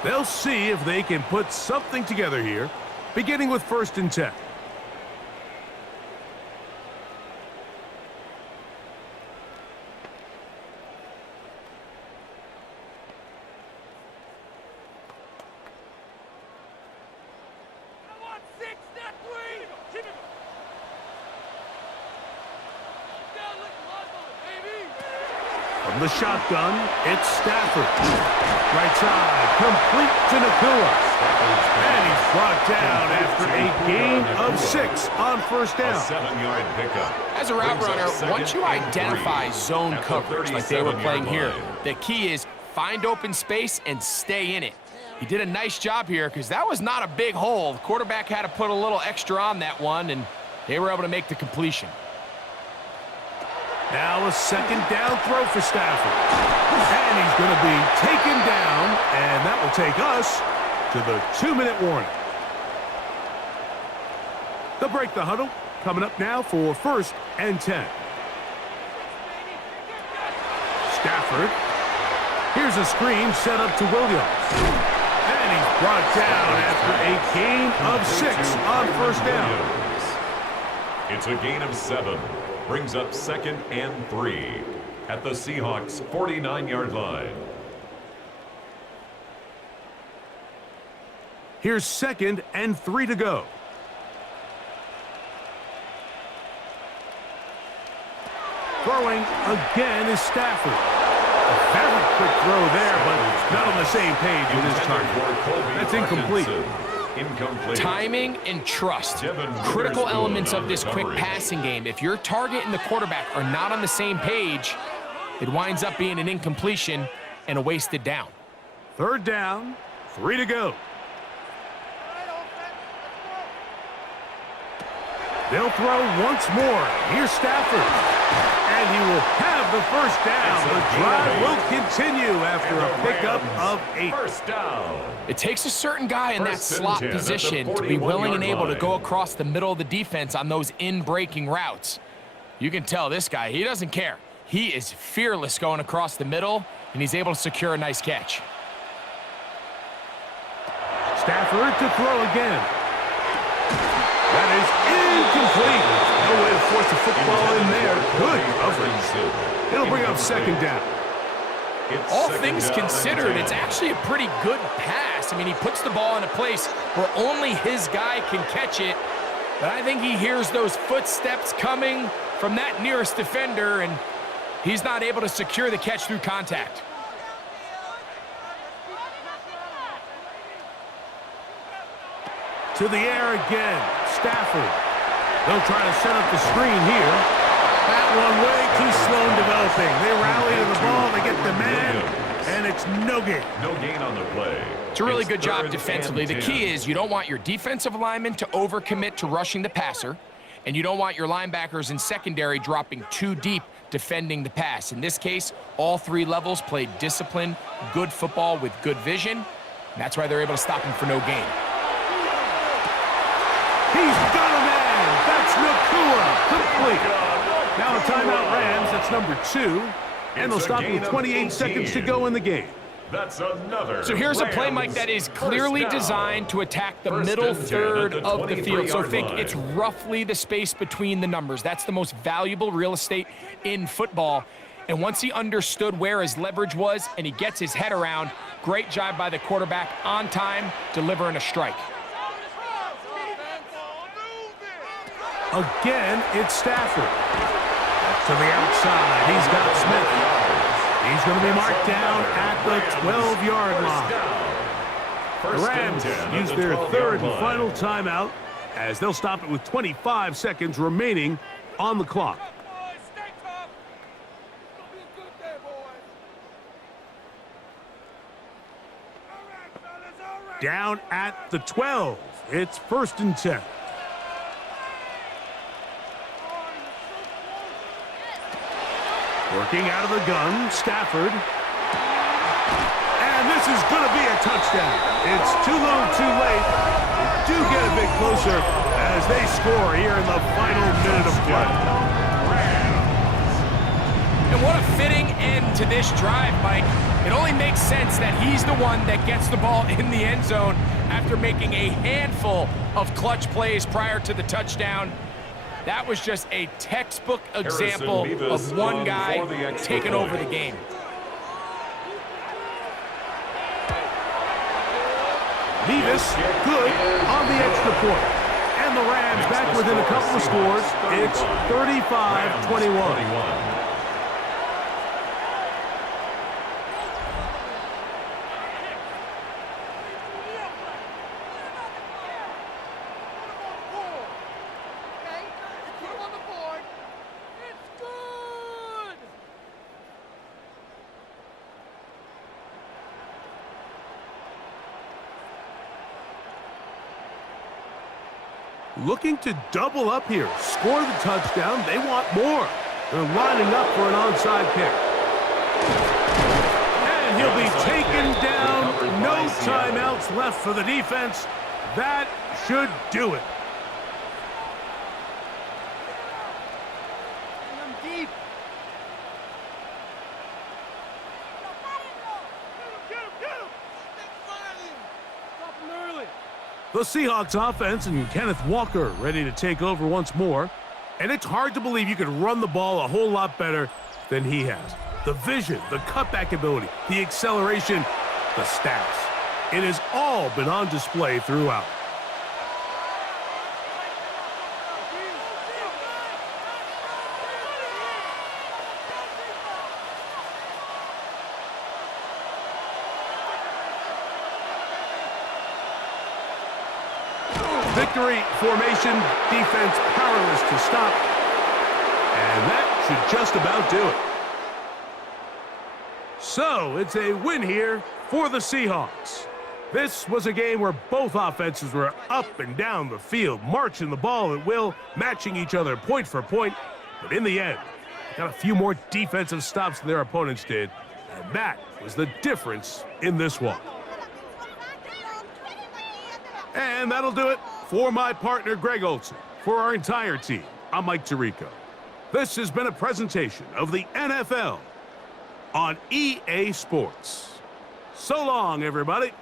They'll see if they can put something together here, beginning with 1st and 10. From the shotgun, it's Stafford. Right side, complete to Nakua. And he's brought down after a gain of 6 on 1st down. A 7-yard pickup. As a route runner, once you identify zone coverage like they were playing here, the key is find open space and stay in it. He did a nice job here because that was not a big hole. The quarterback had to put a little extra on that one, and they were able to make the completion. Now a 2nd down throw for Stafford. And he's going to be taken down, and that will take us to the 2-minute warning. They'll break the huddle. coming up now for 1st and 10. Stafford. Here's a screen set up to Williams. And he's brought down after a gain of 6 on 1st down. It's a gain of 7. Brings up 2nd and 3 at the Seahawks 49-yard line. Here's 2nd and 3 to go. Throwing again is Stafford. A very quick throw there, but not on the same page with his target. That's incomplete. Timing and trust. Critical elements of this quick passing game. If your target and the quarterback are not on the same page, it winds up being an incompletion and a wasted down. 3rd down, 3 to go. They'll throw once more. Here's Stafford. And he will have the 1st down. The drive will continue after a pickup of 8. 1st down. It takes a certain guy in that slot position to be willing and able to go across the middle of the defense on those in-breaking routes. You can tell this guy, he doesn't care. He is fearless going across the middle, and he's able to secure a nice catch. Stafford to throw again. That is incomplete. No way to force the football in there. Good coverage. It'll bring up 2nd down. All things considered, it's actually a pretty good pass. I mean, he puts the ball in a place where only his guy can catch it. But I think he hears those footsteps coming from that nearest defender, and he's not able to secure the catch through contact. To the air again. Stafford. They'll try to set up the screen here. That one way too slow in developing. They rally to the ball, they get the man, and it's no gain. No gain on the play. It's a really good job defensively. The key is you don't want your defensive linemen to overcommit to rushing the passer, and you don't want your linebackers in secondary dropping too deep defending the pass. In this case, all 3 levels played disciplined, good football with good vision. And that's why they're able to stop him for no gain. He's got a man. That's Nakua. Complete. Now a timeout Rams. That's number 2. And they'll stop with 28 seconds to go in the game. That's another. So here's a play, Mike, that is clearly designed to attack the middle third of the field. So think it's roughly the space between the numbers. That's the most valuable real estate in football. And once he understood where his leverage was and he gets his head around, great job by the quarterback on time, delivering a strike. Again, it's Stafford. To the outside, he's got Smith. He's going to be marked down at the 12-yard line. The Rams use their 3rd and final timeout as they'll stop it with 25 seconds remaining on the clock. Down at the 12. It's 1st and 10. Working out of the gun, Stafford. And this is going to be a touchdown. It's too little, too late. They do get a bit closer as they score here in the final minute of play. And what a fitting end to this drive, Mike. It only makes sense that he's the one that gets the ball in the end zone after making a handful of clutch plays prior to the touchdown. That was just a textbook example of one guy taking over the game. Nevis, good on the extra point. And the Rams back within a couple of scores. It's 35-21. Looking to double up here. Score the touchdown. They want more. They're lining up for an onside kick. And he'll be taken down. No timeouts left for the defense. That should do it. The Seahawks offense and Kenneth Walker ready to take over once more. And it's hard to believe you could run the ball a whole lot better than he has. The vision, the cutback ability, the acceleration, the stats. It has all been on display throughout. Victory formation, defense powerless to stop. And that should just about do it. So, it's a win here for the Seahawks. This was a game where both offenses were up and down the field, marching the ball at will, matching each other point for point. But in the end, got a few more defensive stops than their opponents did. And that was the difference in this one. And that'll do it for my partner, Greg Olson. For our entire team, I'm Mike Tirico. This has been a presentation of the NFL on EA Sports. So long, everybody.